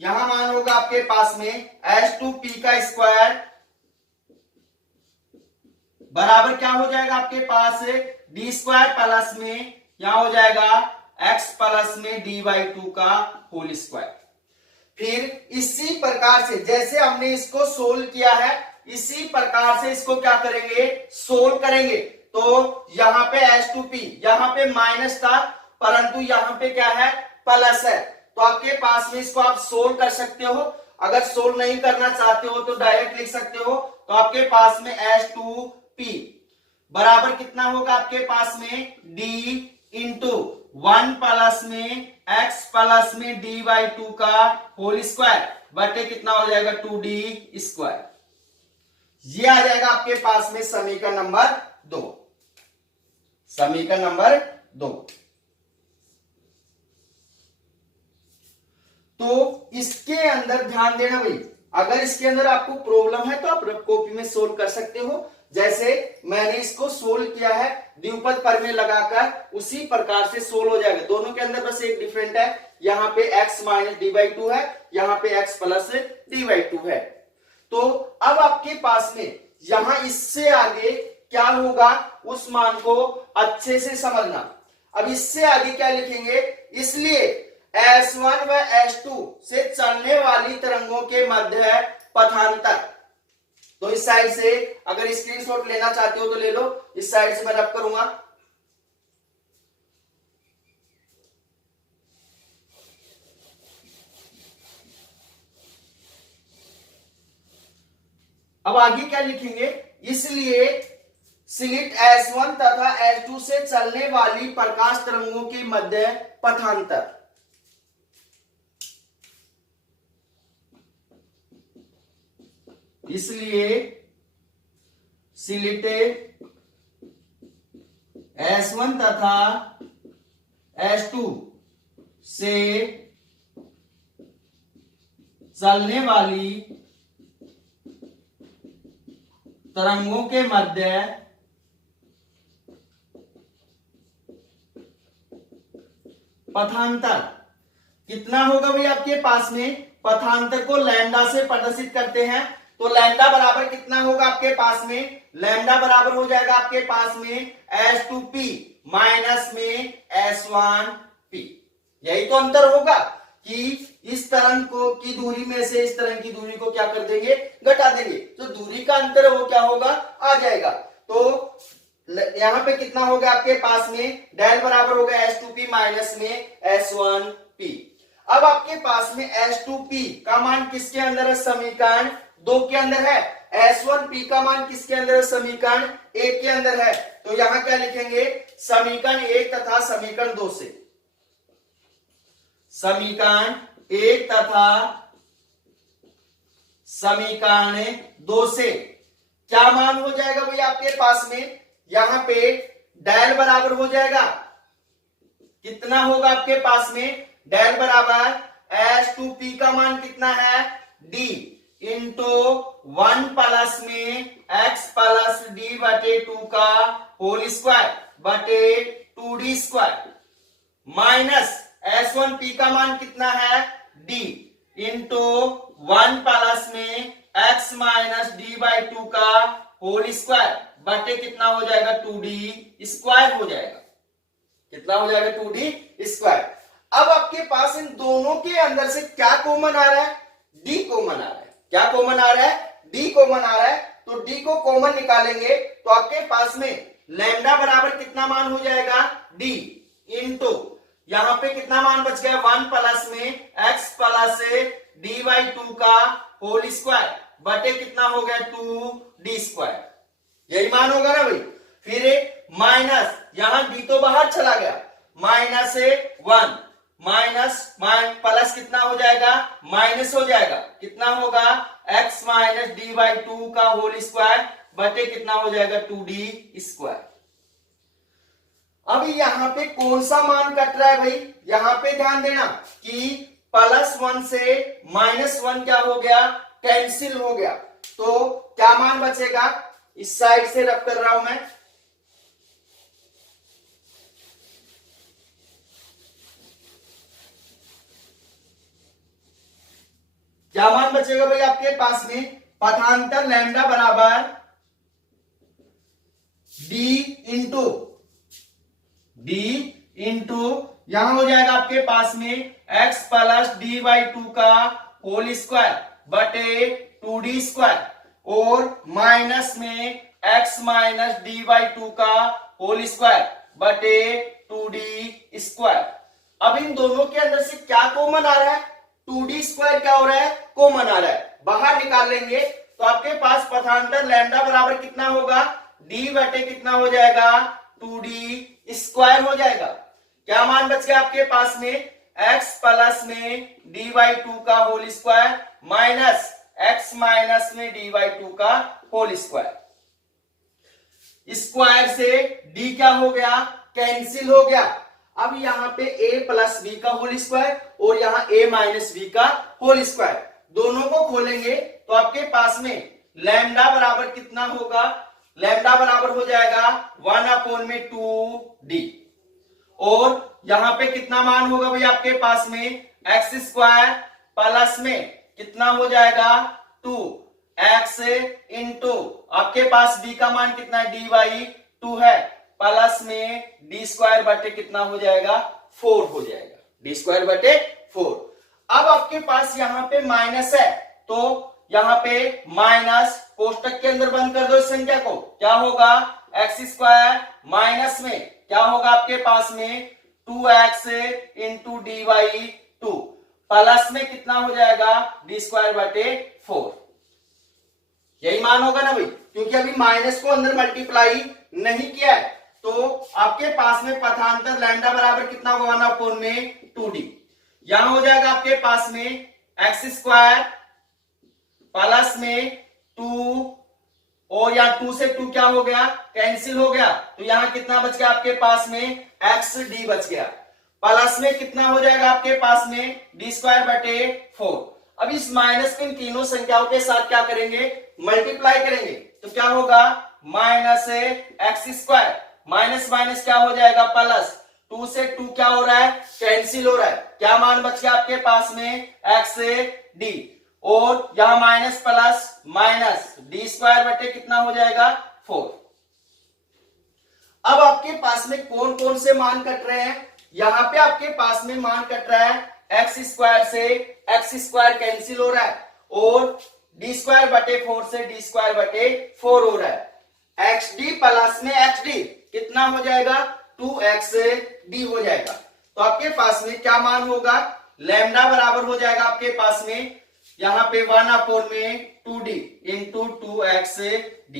यहां मान होगा आपके पास में h2p का स्क्वायर बराबर क्या हो जाएगा आपके पास डी स्क्वायर प्लस में यहां हो जाएगा x प्लस में डी बाई टू का होल स्क्वायर। फिर इसी प्रकार से जैसे हमने इसको सोल्व किया है इसी प्रकार से इसको क्या करेंगे, सोल्व करेंगे। तो यहां पे h2p यहां पे माइनस था परंतु यहां पे क्या है, प्लस है। तो आपके पास में इसको आप सोल्व कर सकते हो। अगर सोल्व नहीं करना चाहते हो तो डायरेक्ट लिख सकते हो। तो आपके पास में h2p बराबर कितना होगा आपके पास में d इंटू 1 प्लस में x प्लस में d बाई टू का होल स्क्वायर बटे कितना हो जाएगा 2d स्क्वायर। ये आ जाएगा आपके पास में समीकरण नंबर 2, समीकरण नंबर 2। तो इसके अंदर ध्यान देना भाई, अगर इसके अंदर आपको प्रॉब्लम है तो आप कॉपी में सोल्व कर सकते हो। जैसे मैंने इसको सोल्व किया है द्विपद प्रमेय लगाकर, उसी प्रकार से सोल्व हो जाएगा। दोनों के अंदर बस एक डिफरेंट है, यहाँ पे x minus D by to है, यहाँ पे x plus D by to है। तो अब आपके पास में यहां इससे आगे क्या होगा उस मान को अच्छे से समझना। अब इससे आगे क्या लिखेंगे, इसलिए S1 व S2 से चलने वाली तरंगों के मध्य पथांतर। तो इस साइड से अगर स्क्रीनशॉट लेना चाहते हो तो ले लो, इस साइड से मैं रब करूंगा। अब आगे क्या लिखेंगे, इसलिए स्लिट S1 तथा S2 से चलने वाली प्रकाश तरंगों के मध्य पथांतर। इसलिए स्लिट S1 तथा S2 से चलने वाली तरंगों के मध्य पथांतर कितना होगा भाई आपके पास में। पथांतर को लैम्डा से प्रदर्शित करते हैं तो लैम्डा बराबर कितना होगा आपके पास में, लैम्डा बराबर हो जाएगा आपके पास में h2p माइनस में s1p। यही तो अंतर होगा कि इस तरंग को की दूरी में से इस तरंग की दूरी को क्या कर देंगे, घटा देंगे। तो दूरी का अंतर है वो क्या होगा, आ जाएगा। तो यहां पे कितना होगा आपके पास में, डेल बराबर होगा h2p माइनस में s1p। अब आपके पास में h2p का मान किसके अंदर है, समीकरण 2 के अंदर है। s1p का मान किसके अंदर है, समीकरण 1 के अंदर है। तो यहां क्या लिखेंगे, समीकरण 1 तथा समीकरण 2 से, समीकरण 1 तथा समीकरण 2 से क्या मान हो जाएगा भाई आपके पास में, यहां पे डेल बराबर हो जाएगा कितना होगा आपके पास में, डेल बराबर h2p का मान कितना है d इंटू 1 प्लस में x प्लस डी बटे 2 का होल स्क्वायर बटे 2d स्क्वायर माइनस s1p का मान कितना है d इंटू 1 प्लस में x minus D by two का होल स्क्वायर बटे कितना हो जाएगा 2d स्क्वायर हो जाएगा। कितना हो जाएगा 2d स्क्वायर। अब आपके पास इन दोनों के अंदर से क्या कॉमन आ रहा है, d कॉमन आ रहा है। क्या कॉमन आ रहा है, d कॉमन आ रहा है। तो d को कॉमन निकालेंगे तो आपके पास में लैम्डा बराबर कितना मान हो जाएगा d इंटू यहां पे कितना मान बच गया 1 प्लस में x plus D by two का होल स्क्वायर बटे कितना हो गया 2d स्क्वायर। यही मान होगा ना भाई। फिर माइनस यहां d तो बाहर चला गया, माइनस 1 माइनस प्लस कितना हो जाएगा, माइनस हो जाएगा। कितना होगा x minus D by two का होल स्क्वायर बटे कितना हो जाएगा 2d स्क्वायर। अब यहाँ पे कौन सा मान कट रहा है भाई, यहाँ पे ध्यान देना कि +1 से -1 क्या हो गया, कैंसिल हो गया। तो क्या मान बचेगा, इस साइड से रब कर रहा हूं मैं, क्या मान बचेगा भाई आपके पास में, पथांतर लैम्डा बराबर डी इंटू यहां हो जाएगा आपके पास में x plus D by two का होल स्क्वायर बटे 2d² और माइनस में x minus D by two का होल स्क्वायर बटे 2d²। अब इन दोनों के अंदर से क्या कॉमन आ रहा है, 2d² क्या हो रहा है, कॉमन आ रहा है, बाहर निकाल लेंगे तो आपके पास पथांतर लैम्डा बराबर कितना होगा, d बटे कितना हो जाएगा, 2d² हो जाएगा। क्या मान बच गया आपके पास में, x प्लस में डी बाई टू का whole square minus x minus में डी बाई टू का होल स्क्वायर। स्क्वायर से d क्या हो गया, कैंसिल हो गया। अब यहां पे a प्लस बी का होल स्क्वायर और यहां a माइनस बी का होल स्क्वायर, दोनों को खोलेंगे तो आपके पास में लैम्डा बराबर कितना होगा, लैम्डा बराबर हो जाएगा 1/2d और यहां पे कितना मान होगा भाई आपके पास में, x² प्लस में कितना हो जाएगा 2x इंटू आपके पास b का मान कितना है, d बाई 2 है, प्लस में d² बटे कितना हो जाएगा, 4 हो जाएगा, d² बटे 4। अब आपके पास यहां पे माइनस है तो यहां पे माइनस कोष्टक के अंदर बंद कर दो इस संख्या को, क्या होगा x² माइनस में क्या होगा आपके पास में 2x into D by 2 plus में कितना हो जाएगा, d² बटे 4। यही मान होगा ना भाई, क्योंकि अभी माइनस को अंदर मल्टीप्लाई नहीं किया है तो आपके पास में पथांतर लैम्डा बराबर कितना होगा, 1/2d। यहां हो जाएगा आपके पास में x² प्लस में 2 और यहाँ 2 से 2 क्या हो गया, कैंसिल हो गया, तो यहां कितना बच गया आपके पास में, xd बच गया, प्लस में कितना हो जाएगा आपके पास में d² बटे 4। अब इस माइनस को इन तीनों संख्याओं के साथ क्या करेंगे, मल्टीप्लाई करेंगे तो क्या होगा, माइनस x², माइनस माइनस क्या हो जाएगा प्लस, 2 से 2 क्या हो रहा है, कैंसिल हो रहा है, क्या मान बच गया आपके पास में, xd और यहां माइनस प्लस माइनस d² बटे कितना हो जाएगा 4। अब आपके पास में कौन कौन से मान कट रहे हैं, यहां पे आपके पास में मान कट रहा है x² से x² कैंसिल हो रहा है और d² बटे 4 से d² बटे 4 हो रहा है, xd प्लस में xd कितना हो जाएगा, 2xd हो जाएगा। तो आपके पास में क्या मान होगा, लैम्डा बराबर हो जाएगा आपके पास में यहां पे 1/2d इंटू 2xd,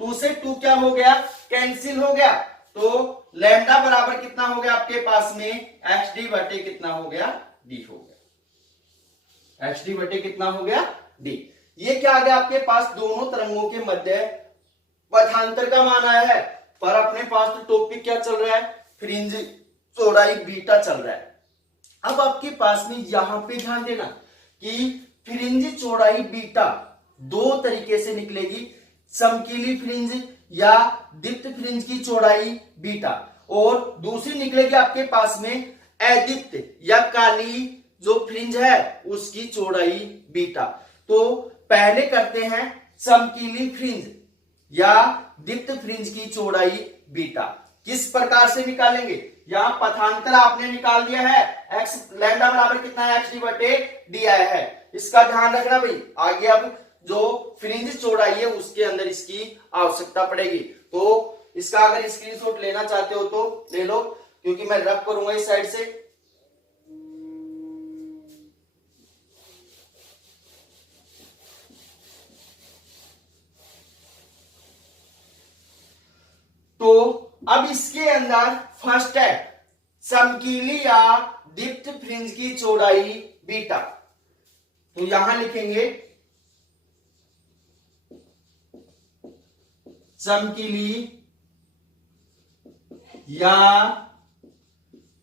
2 से 2 क्या हो गया, कैंसिल हो गया, तो लैम्डा बराबर कितना हो गया आपके पास में, xd बटे कितना हो गया, d हो गया, xd बटे कितना हो गया, d। ये क्या आ गया आपके पास, दोनों तरंगों के मध्य पथांतर का मान आया है, पर अपने पास तो टॉपिक क्या चल रहा है, फ्रिंज चौड़ाई बीटा चल रहा है। अब आपके पास में यहां पे ध्यान देना कि फ्रिंज चौड़ाई बीटा दो तरीके से निकलेगी, समकीली फ्रिंज या दीप्त फ्रिंज की चौड़ाई बीटा, और दूसरी निकलेगी आपके पास में अदीप्त या काली जो फ्रिंज है उसकी चौड़ाई बीटा। तो पहले करते हैं समकीली फ्रिंज या दीप्त फ्रिंज की चौड़ाई बीटा, किस प्रकार से निकालेंगे, यहां पथांतर आपने निकाल दिया है, x लैम्डा बराबर कितना है, xd बटे d आया है, इसका ध्यान रखना भाई, आगे अब जो फ्रिंज चौड़ाई है उसके अंदर इसकी आवश्यकता पड़ेगी। तो इसका अगर स्क्रीनशॉट लेना चाहते हो तो ले लो, क्योंकि मैं रब करूंगा इस साइड से। तो अब इसके अंदर फर्स्ट है समकीली या दीप्त फ्रिंज की चौड़ाई बीटा, तो यहां लिखेंगे समकीली या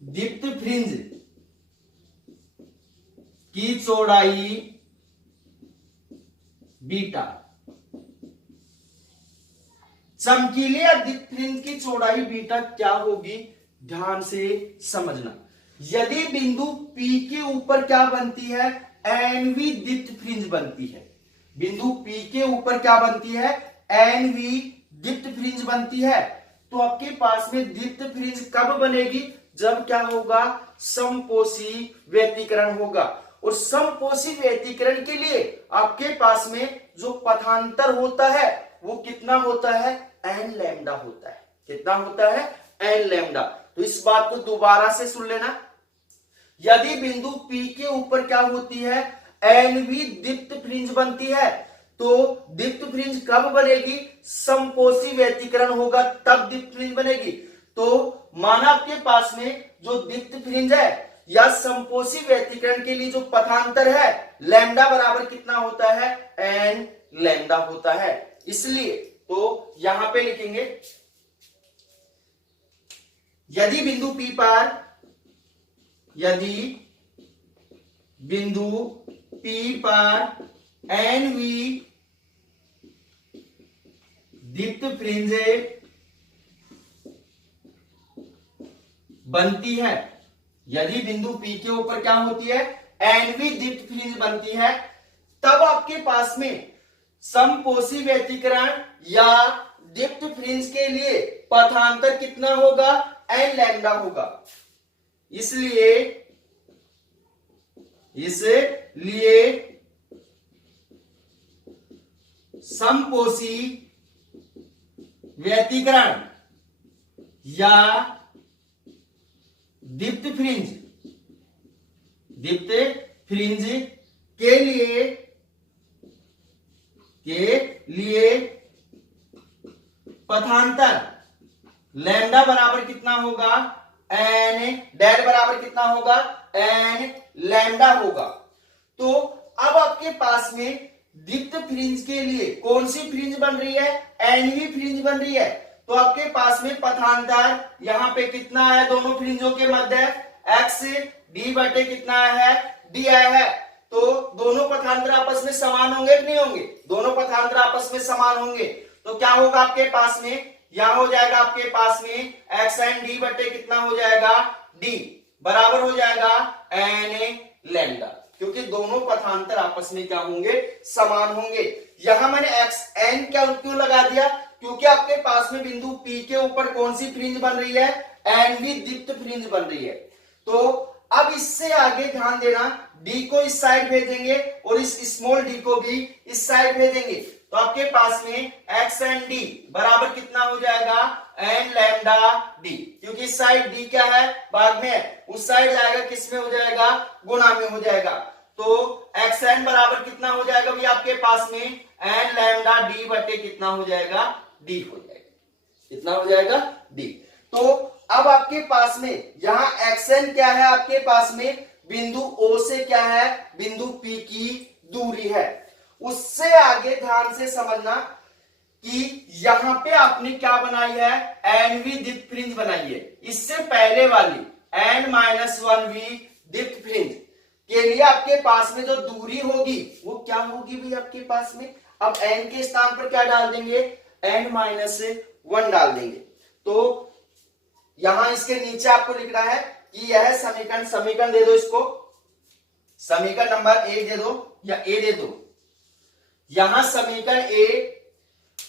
दीप्त फ्रिंज की चौड़ाई बीटा। चमकीले या दीप्त फ्रिंज की चौड़ाई बीटा क्या होगी, ध्यान से समझना। यदि बिंदु P के ऊपर क्या बनती है, एनवी दीप्त फ्रिंज बनती है। बिंदु P के ऊपर क्या बनती है? एनवी दीप्त फ्रिंज बनती है। तो आपके पास में दीप्त फ्रिंज कब बनेगी? जब क्या होगा? समपोषी व्यतिकरण होगा। और समपोषी व्यतिकरण के लिए आपके पास में जो पथांतर होता है वो कितना होता है? एन लैम्डा होता है। कितना होता है? N lambda. तो इस बात को दोबारा से सुन लेना। यदि बिंदु P के ऊपर क्या होती है? एनवी दीप्त फ्रिंज बनती है। तो दीप्त फ्रिंज कब बनेगी? समपोषी व्यतिकरण होगा तब दीप्त फ्रिंज बनेगी। तो माना आपके पास में जो दीप्त फ्रिंज है या समपोषी व्यतिकरण के लिए जो पथांतर है लैम्डा बराबर कितना होता है? एन लैम्डा होता है। इसलिए तो यहां पे लिखेंगे यदि बिंदु P पर एनवी दीप्त फ्रिंज बनती है, यदि बिंदु P के ऊपर क्या होती है? एनवी दीप्त फ्रिंज बनती है, तब आपके पास में समपोषी व्यतिकरण या दीप्त फ्रिंज के लिए पथांतर कितना होगा? एन लैम्डा होगा। इसलिए समपोषी व्यतिकरण या दीप्त फ्रिंज के लिए पथांतर लैम्डा बराबर कितना होगा? एन डेल बराबर कितना होगा? एन लैम्डा होगा। तो अब आपके पास में दीप्त फ्रिंज के लिए कौन सी फ्रिंज बन रही है? एनवी फ्रिंज बन रही है। तो आपके पास में पथांतर यहां पे कितना है? दोनों फ्रिंजों के मध्य एक्स डी बटे कितना है? डी आया है। तो दोनों पथांतर आपस में समान होंगे कि नहीं होंगे? दोनों पथांतर आपस में समान होंगे। तो क्या होगा आपके पास में? यहां हो जाएगा आपके पास में एक्स एन डी बटे कितना हो जाएगा? डी बराबर हो जाएगा एन लैम्डा, क्योंकि दोनों पथांतर आपस में क्या होंगे? समान होंगे। यहां मैंने एक्स एन क्या क्यों लगा दिया? क्योंकि आपके पास में बिंदु P के ऊपर कौन सी फ्रिंज बन रही है? एनवी दीप्त फ्रिंज बन रही है। तो अब इससे आगे ध्यान देना, D को इस साइड भेजेंगे और इस स्मॉल d को भी इस साइड भेजेंगे। तो आपके पास में एक्स एन डी बराबर कितना हो जाएगा? एन लैम्डा डी, क्योंकि इस साइड d क्या है? भाग में है। उस साइड जाएगा किस में हो जाएगा? गुणा में हो जाएगा। तो एक्स एन बराबर कितना हो जाएगा भाई आपके पास में? एन लैम्डा डी बटे कितना हो जाएगा? डी हो जाएगा। कितना हो जाएगा? डी। तो अब आपके पास में यहां एक्सएन क्या है? आपके पास में बिंदु O से क्या है? बिंदु P की दूरी है। उससे आगे ध्यान से समझना कि यहां पे आपने क्या बनाई है? एनवी दीप्त फ्रिंज बनाई है। इससे पहले वाली n-1v दीप्त फ्रिंज के लिए आपके पास में जो दूरी होगी वो क्या होगी भाई आपके पास में? अब n के स्थान पर क्या डाल देंगे? n-1 डाल देंगे। तो यहां इसके नीचे आपको लिखना है कि यह समीकरण दे दो, इसको समीकरण नंबर ए दे दो या ए दे दो। यहां समीकरण ए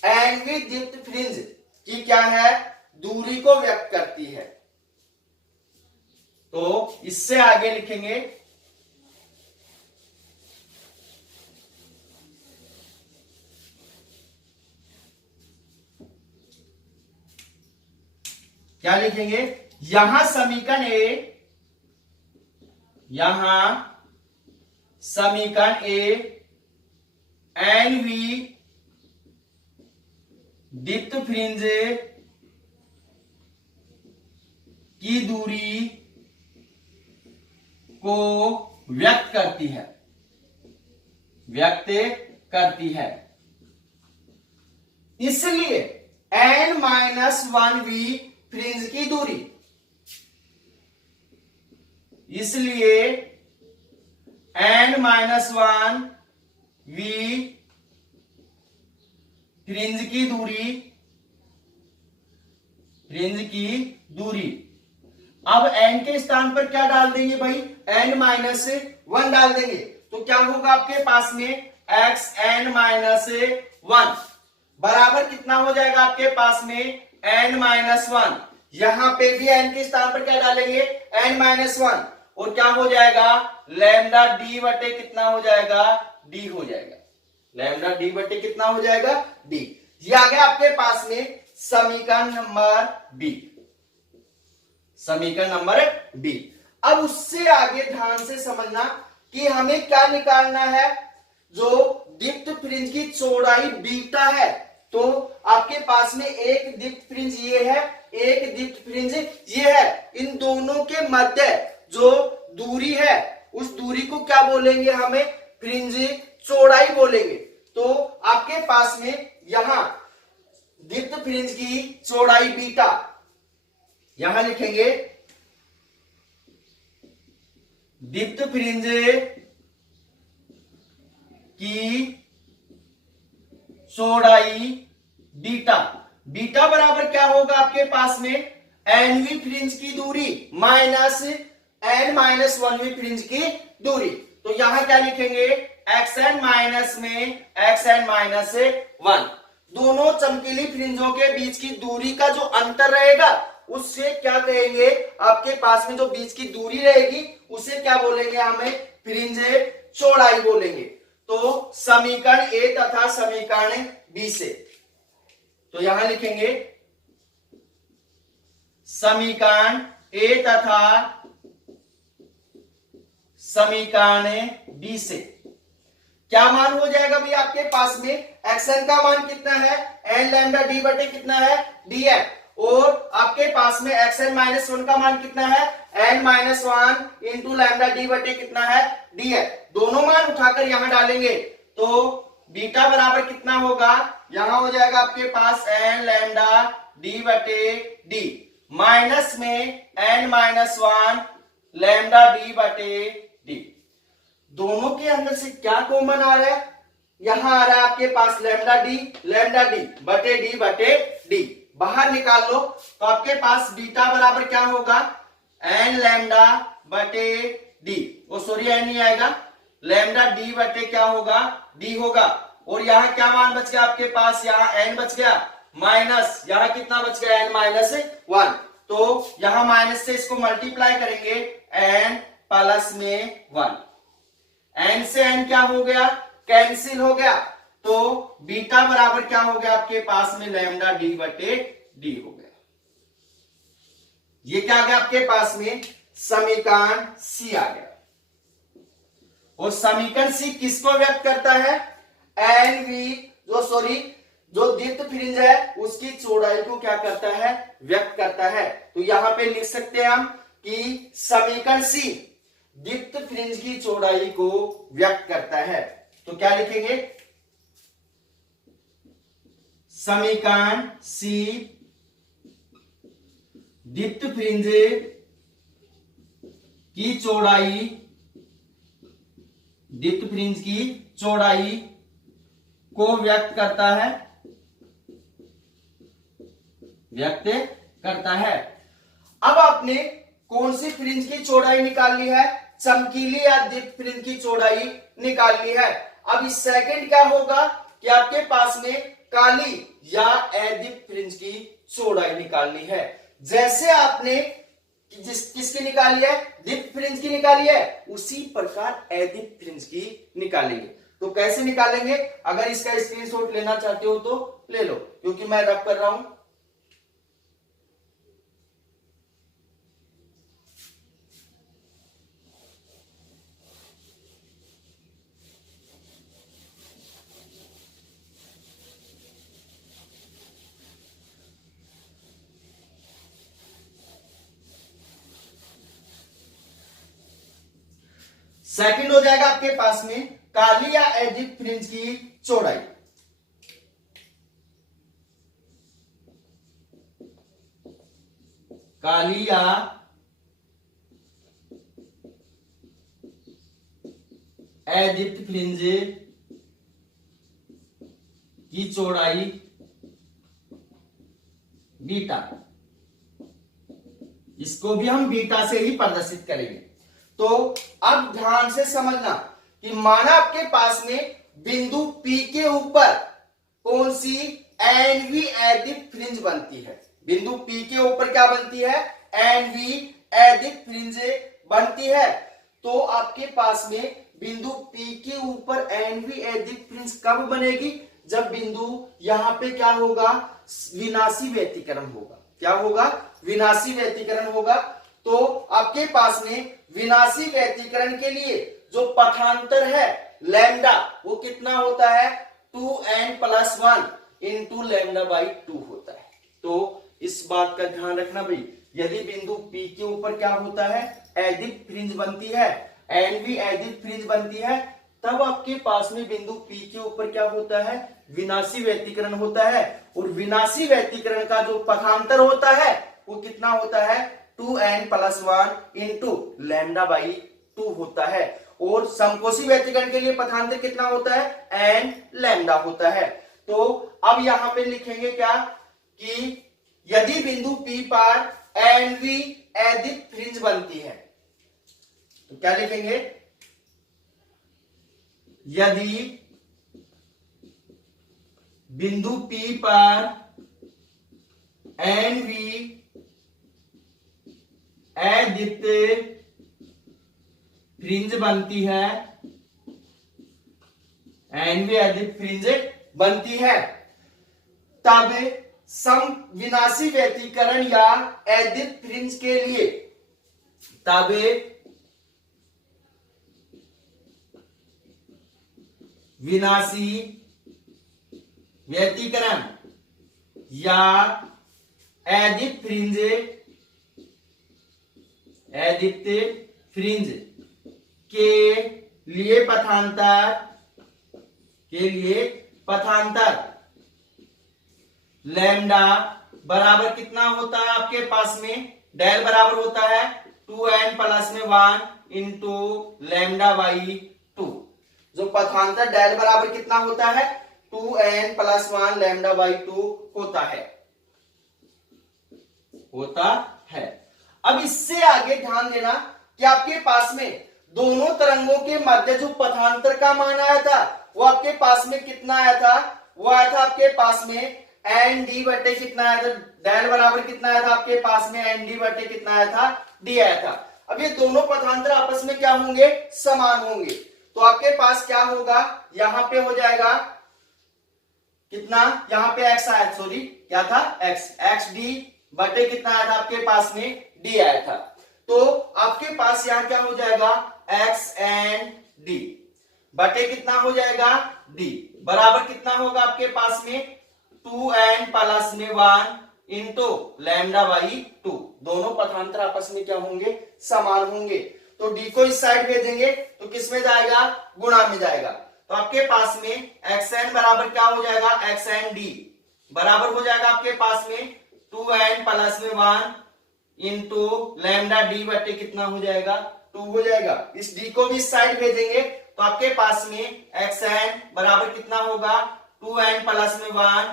एनवी दीप्त फ्रिंज की क्या है? दूरी को व्यक्त करती है। तो इससे आगे लिखेंगे क्या लिखेंगे? यहां समीकरण ए एनवी दीप्त फ्रिंज की दूरी को व्यक्त करती है। इसलिए n-1v फ्रिंज की दूरी, इसलिए n-1v फ्रिंज की दूरी अब n के स्थान पर क्या डाल देंगे भाई? n-1 डाल देंगे। तो क्या होगा आपके पास में xn-1 बराबर कितना हो जाएगा आपके पास में n-1। यहां पे भी n के स्थान पर क्या डालेंगे n-1 और क्या हो जाएगा लैम्डा डी बटे कितना हो जाएगा d हो जाएगा। लैम्डा डी बटे कितना हो जाएगा d। ये आ गया आपके पास में समीकरण नंबर बी। समीकरण नंबर बी। अब उससे आगे ध्यान से समझना कि हमें क्या निकालना है। जो दीप्त फ्रिंज की चौड़ाई बीटा है तो आपके पास में एक दीप्त फ्रिंज ये है, एक दीप्त फ्रिंज ये है। इन दोनों के मध्य जो दूरी है उस दूरी को क्या बोलेंगे हमें फ्रिंज चौड़ाई बोलेंगे। तो आपके पास में यहां दीप्त फ्रिंज की चौड़ाई बीटा, यहां लिखेंगे दीप्त फ्रिंज की चौड़ाई बीटा। बीटा बराबर क्या होगा आपके पास में एनवी फ्रिंज की दूरी माइनस n-1वीं फ्रिंज की दूरी। तो यहां क्या लिखेंगे xn माइनस में xn-1। दोनों चमकीली फ्रिंजों के बीच की दूरी का जो अंतर रहेगा उससे क्या कहेंगे, आपके पास में जो बीच की दूरी रहेगी उसे क्या बोलेंगे हमें फ्रिंज चौड़ाई बोलेंगे। तो समीकरण ए तथा समीकरण बी से, तो यहां लिखेंगे समीकरण ए तथा समीकरण बी से क्या मान हो जाएगा भाई आपके पास में xn का मान कितना है n लैम्डा डी बटे कितना है डी है, और आपके पास में xn-1 का मान कितना है n-1 इंटू लैम्डा डी बटे कितना है डी है। दोनों मान उठाकर यहां डालेंगे तो बीटा बराबर कितना होगा, यहां हो जाएगा आपके पास n लैम्डा डी बटे डी माइनस में n-1 लैम्डा डी बटे डी। दोनों के अंदर से क्या कॉमन आ रहा है, यहां आ रहा है आपके पास लैम्डा डी बटे डी बाहर निकाल लो तो आपके पास बीटा बराबर क्या होगा n लैम्डा बटे डी, वो सॉरी n नहीं आएगा, लैम्डा डी बटे क्या होगा डी होगा। और यहां क्या मान बच गया आपके पास, यहां n बच गया माइनस, यहां कितना बच गया n-1। तो यहां माइनस से इसको मल्टीप्लाई करेंगे n प्लस में 1, n से n क्या हो गया कैंसिल हो गया, तो बीटा बराबर क्या हो गया आपके पास में लैम्डा डी बटे डी हो गया। ये क्या आ गया आपके पास में समीकरण सी आ गया। और समीकरण सी किसको व्यक्त करता है, जो दीप्त फ्रिंज है उसकी चौड़ाई को क्या करता है व्यक्त करता है। तो यहां पे लिख सकते हैं हम कि समीकरण सी दीप्त फ्रिंज की चौड़ाई को व्यक्त करता है। तो क्या लिखेंगे, समीकरण सी दीप्त फ्रिंज की चौड़ाई, दीप्त फ्रिंज की चौड़ाई को व्यक्त करता है, व्यक्त करता है। अब आपने कौन सी फ्रिंज की चौड़ाई निकाल ली है, चमकीली या दीप्त फ्रिंज की चौड़ाई निकाल ली है। अब इस सेकंड क्या होगा कि आपके पास में काली या अदीप्त फ्रिंज की चौड़ाई निकालनी है। जैसे आपने किसकी निकाली है दीप्त फ्रिंज की निकाली है, उसी प्रकार अदीप्त फ्रिंज की निकालेंगे। तो कैसे निकालेंगे, अगर इसका स्क्रीनशॉट लेना चाहते हो तो ले लो, क्योंकि मैं रब कर रहा हूं। सेकंड हो जाएगा आपके पास में काली या अदीप्त फ्रिंज की चौड़ाई। काली या अदीप्त फ्रिंज की चौड़ाई बीटा, इसको भी हम बीटा से ही प्रदर्शित करेंगे। तो अब ध्यान से समझना कि माना आपके पास में बिंदु P के ऊपर कौन सी एनवी एडिप फ्रिंज बनती है। बिंदु P के ऊपर क्या बनती है, एनवी एडिप फ्रिंज बनती है। तो आपके पास में बिंदु P के ऊपर एनवी एडिप फ्रिंज कब बनेगी, जब बिंदु यहां पे क्या होगा, विनाशी व्यतिकरण होगा। क्या होगा, विनाशी व्यतिकरण होगा। तो आपके पास में विनाशी व्यतिकरण के लिए जो पथांतर है लैम्डा, वो कितना होता है, 2n+1 इंटू लैम्डा बाई 2 होता है। तो इस बात का ध्यान रखना भाई, यदि बिंदु P के ऊपर क्या होता है, एडिप फ्रिंज बनती है, एनवी एडिप फ्रिंज बनती है, तब आपके पास में बिंदु P के ऊपर क्या होता है, विनाशी व्यतिकरण होता है। और विनाशी व्यतिकरण का जो पथांतर होता है वो कितना होता है, 2n+1 इंटू लैम्डा बाई 2 होता है। और समकोशी व्यतिकरण के लिए पथांतर कितना होता है, n लैम्डा होता है। तो अब यहां पे लिखेंगे क्या कि यदि बिंदु P पर एनवी एडिप फ्रिंज बनती है, तो क्या लिखेंगे, यदि बिंदु P पर एनवी एडिप फ्रिंज बनती है, एनवी एडिप फ्रिंज बनती है, तब सम विनाशी व्यतिकरण या एडिप फ्रिंज के लिए, तब विनाशी व्यतिकरण या एडिप फ्रिंज के लिए पथांतर लैम्डा बराबर कितना होता है, आपके पास में डेल बराबर होता है 2n+1 इंटू लैम्डा बाई 2। जो पथांतर डेल बराबर कितना होता है, 2n+1 लैम्डा बाई 2 होता है। अब इससे आगे ध्यान देना कि आपके पास में दोनों तरंगों के मध्य जो पथांतर का मान आया था वो आपके पास में कितना आया था, वो आया था आपके पास में एन डी बटे कितना आया था, डेल बराबर कितना आया था आपके पास में, एन डी बटे कितना आया था, डी आया था। अब ये दोनों पथांतर आपस में क्या होंगे, समान होंगे। तो आपके पास क्या होगा, यहां पे हो जाएगा कितना, यहां पे x आया, सॉरी क्या था, x डी बटे कितना आया था आपके पास में, d आया था। तो आपके पास यहां क्या हो जाएगा, x एन डी बटे कितना हो जाएगा, d बराबर कितना होगा आपके पास में 2n+1 इंटू लैम्डा बाई 2। दोनों पथांतर आपस में क्या होंगे, समान होंगे। तो d को इस साइड भेजेंगे तो किस में जाएगा, गुणा में जाएगा। तो आपके पास में xn बराबर क्या हो जाएगा, xn d बराबर हो जाएगा आपके पास में 2n+1 इंटू लैम्डा डी बटे कितना हो जाएगा, 2 हो जाएगा। इस d को भी इस साइड भेजेंगे तो आपके पास में xn बराबर कितना होगा, 2n+1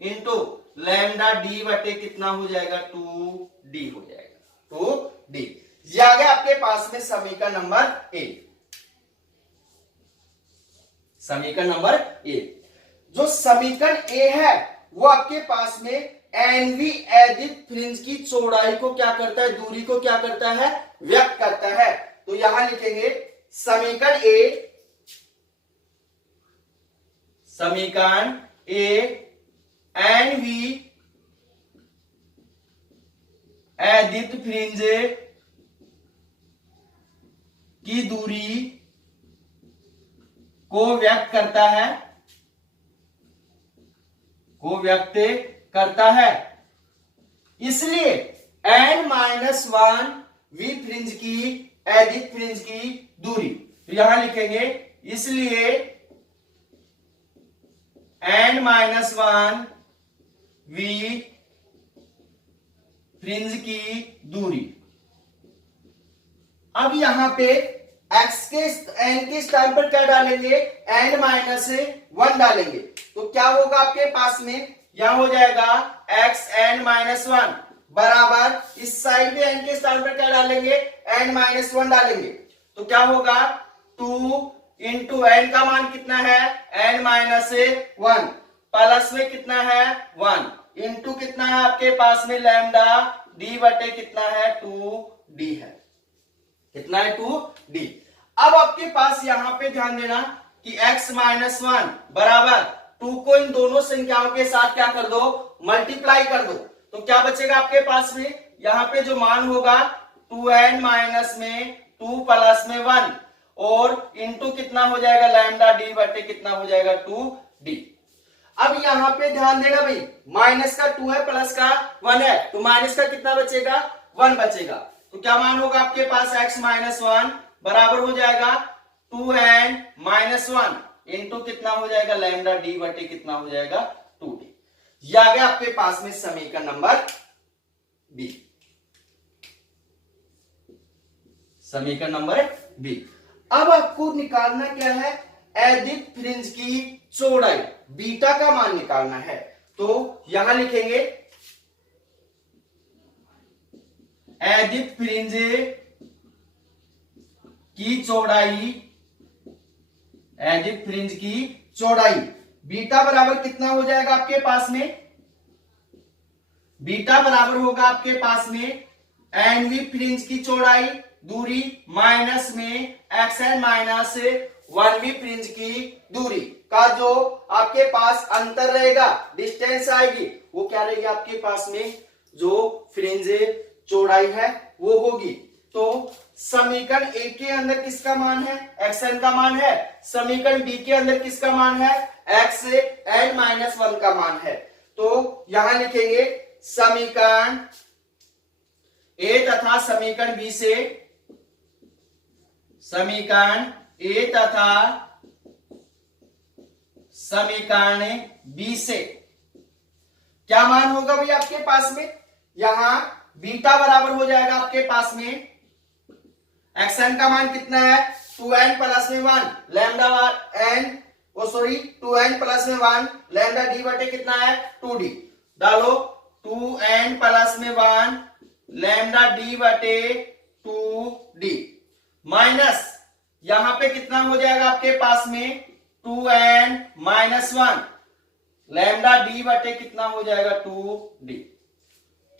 इंटू लैम्डा डी बटे कितना हो जाएगा, 2d हो जाएगा, 2d। ये आ गया आपके पास में समीकरण नंबर 1। समीकरण नंबर 1, जो समीकरण ए है वो आपके पास में एनवी एडिप फ्रिंज की चौड़ाई को क्या करता है, दूरी को क्या करता है, व्यक्त करता है। तो यहां लिखेंगे समीकरण ए एनवी एडिप फ्रिंज की दूरी को व्यक्त करता है, इसलिए n-1 वी फ्रिंज की एडिप फ्रिंज की दूरी, तो यहां लिखेंगे इसलिए n-1 वी फ्रिंज की दूरी। अब यहां पे x के n के स्थान पर क्या डालेंगे, n-1 डालेंगे। तो क्या होगा आपके पास में, यहां हो जाएगा xn-1 बराबर, इस साइड में n के स्थान पर क्या डालेंगे, n-1 डालेंगे। तो क्या होगा 2 इंटू एन का मान कितना है एन माइनस 1 प्लस में कितना है 1 इंटू कितना है आपके पास में लैम्डा डी बटे कितना है 2d है। कितना है 2d। अब आपके पास यहां पे ध्यान देना कि x माइनस 1 बराबर 2 को इन दोनों संख्याओं के साथ क्या कर दो मल्टीप्लाई कर दो, तो क्या बचेगा आपके पास में यहां पे जो मान होगा 2n माइनस में 2 प्लस में 1 और इंटू कितना हो जाएगा लैम्डा डी बटे कितना हो जाएगा 2d। अब यहां पे ध्यान देना भाई माइनस का 2 है प्लस का 1 है तो माइनस का कितना बचेगा 1 बचेगा, तो क्या मान होगा आपके पास x माइनस 1 बराबर हो जाएगा 2n माइनस 1 इंटू कितना हो जाएगा लैम्डा डी बटे कितना हो जाएगा 2d। यह आ गया आपके पास में समीकरण नंबर बी। समीकरण नंबर बी। अब आपको निकालना क्या है एडिप फ्रिंज की चौड़ाई, बीटा का मान निकालना है, तो यहां लिखेंगे एडिप फ्रिंज की चौड़ाई, एडिप फ्रिंज की चौड़ाई बीटा बराबर कितना हो जाएगा आपके पास में, बीटा बराबर होगा आपके पास में एनवी फ्रिंज की चौड़ाई दूरी माइनस में एक्सएन माइनस 1वी फ्रिंज की दूरी का जो आपके पास अंतर रहेगा डिस्टेंस आएगी वो क्या रहेगी आपके पास में जो फ्रिंज चौड़ाई है वो होगी। तो समीकरण ए के अंदर किसका मान है एक्सएन का मान है, समीकरण बी के अंदर किसका मान है एक्स एन माइनस 1 का मान है, तो यहां लिखेंगे समीकरण ए तथा समीकरण बी से, समीकरण ए तथा समीकरण बी से क्या मान होगा भाई आपके पास में, यहां बीटा बराबर हो जाएगा आपके पास में एक्सएन का मान कितना है 2n प्लस में 1 लैम्डा एन 2n प्लस में 1 लैम्डा डी बटे कितना है 2d, डालो 2n प्लस में 1 लैम्डा डी बटे 2d माइनस यहां पे कितना हो जाएगा आपके पास में 2n माइनस 1 लैम्डा डी बटे कितना हो जाएगा 2d।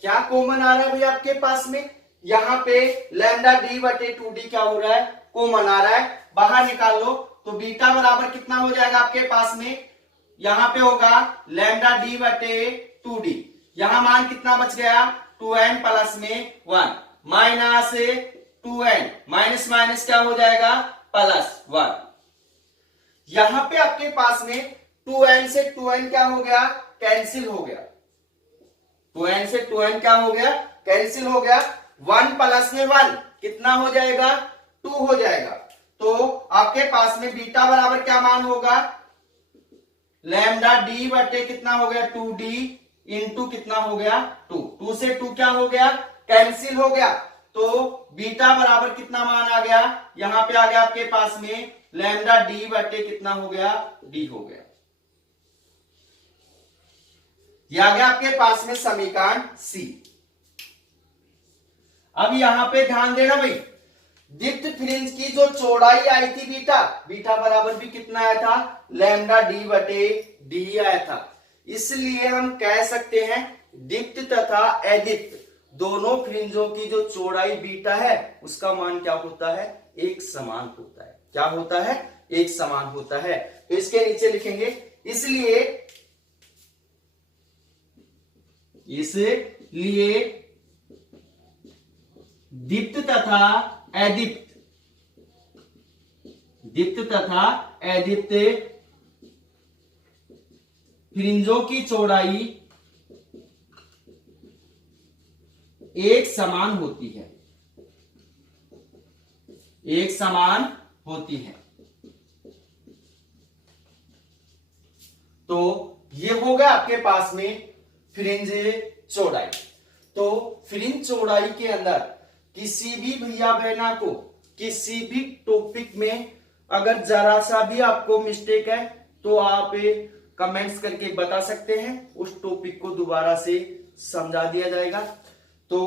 क्या कॉमन आ रहा है भाई आपके पास में, यहां पे लैम्डा डी बटे 2d क्या हो रहा है कॉमन आ रहा है, बाहर निकाल लो तो बीटा बराबर कितना हो जाएगा आपके पास में, यहां पे होगा लैम्डा डी बटे 2d, यहां मान कितना बच गया 2n प्लस में 1 माइनस 2n माइनस माइनस क्या हो जाएगा प्लस 1, यहां पे आपके पास में 2n से 2n क्या हो गया कैंसिल हो गया, 2n से 2n क्या हो गया कैंसिल हो गया, 1 प्लस में 1 कितना हो जाएगा 2 हो जाएगा, तो आपके पास में बीटा बराबर क्या मान होगा लैम्डा डी बटे कितना हो गया 2d इंटू कितना हो गया 2, 2 से 2 क्या हो गया कैंसिल हो गया, तो बीटा बराबर कितना मान आ गया यहां पे आ गया आपके पास में लैम्डा डी बटे कितना हो गया d हो गया। यह आ गया आपके पास में समीकरण सी। अब यहां पे ध्यान देना भाई दीप्त फ्रिंज की जो चौड़ाई आई थी बीटा, बीटा बराबर भी कितना आया था लैम्डा डी बटे डी आया था, इसलिए हम कह सकते हैं दीप्त तथा अदीप्त दोनों फ्रिंजों की जो चौड़ाई बीटा है उसका मान क्या होता है एक समान होता है, क्या होता है एक समान होता है, तो इसके नीचे लिखेंगे इसलिए दीप्त तथा अदीप्त फ्रिंजों की चौड़ाई एक समान होती है, एक समान होती है, तो ये होगा आपके पास में फ्रिंज चौड़ाई। तो फ्रिंज चौड़ाई के अंदर किसी भी भैया बहना को किसी भी टॉपिक में अगर जरा सा भी आपको मिस्टेक है तो आप कमेंट्स करके बता सकते हैं, उस टॉपिक को दोबारा से समझा दिया जाएगा। तो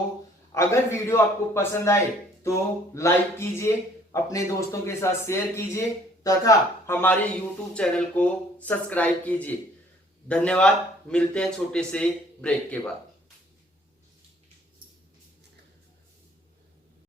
अगर वीडियो आपको पसंद आए तो लाइक कीजिए, अपने दोस्तों के साथ शेयर कीजिए तथा हमारे YouTube चैनल को सब्सक्राइब कीजिए। धन्यवाद। मिलते हैं छोटे से ब्रेक के बाद।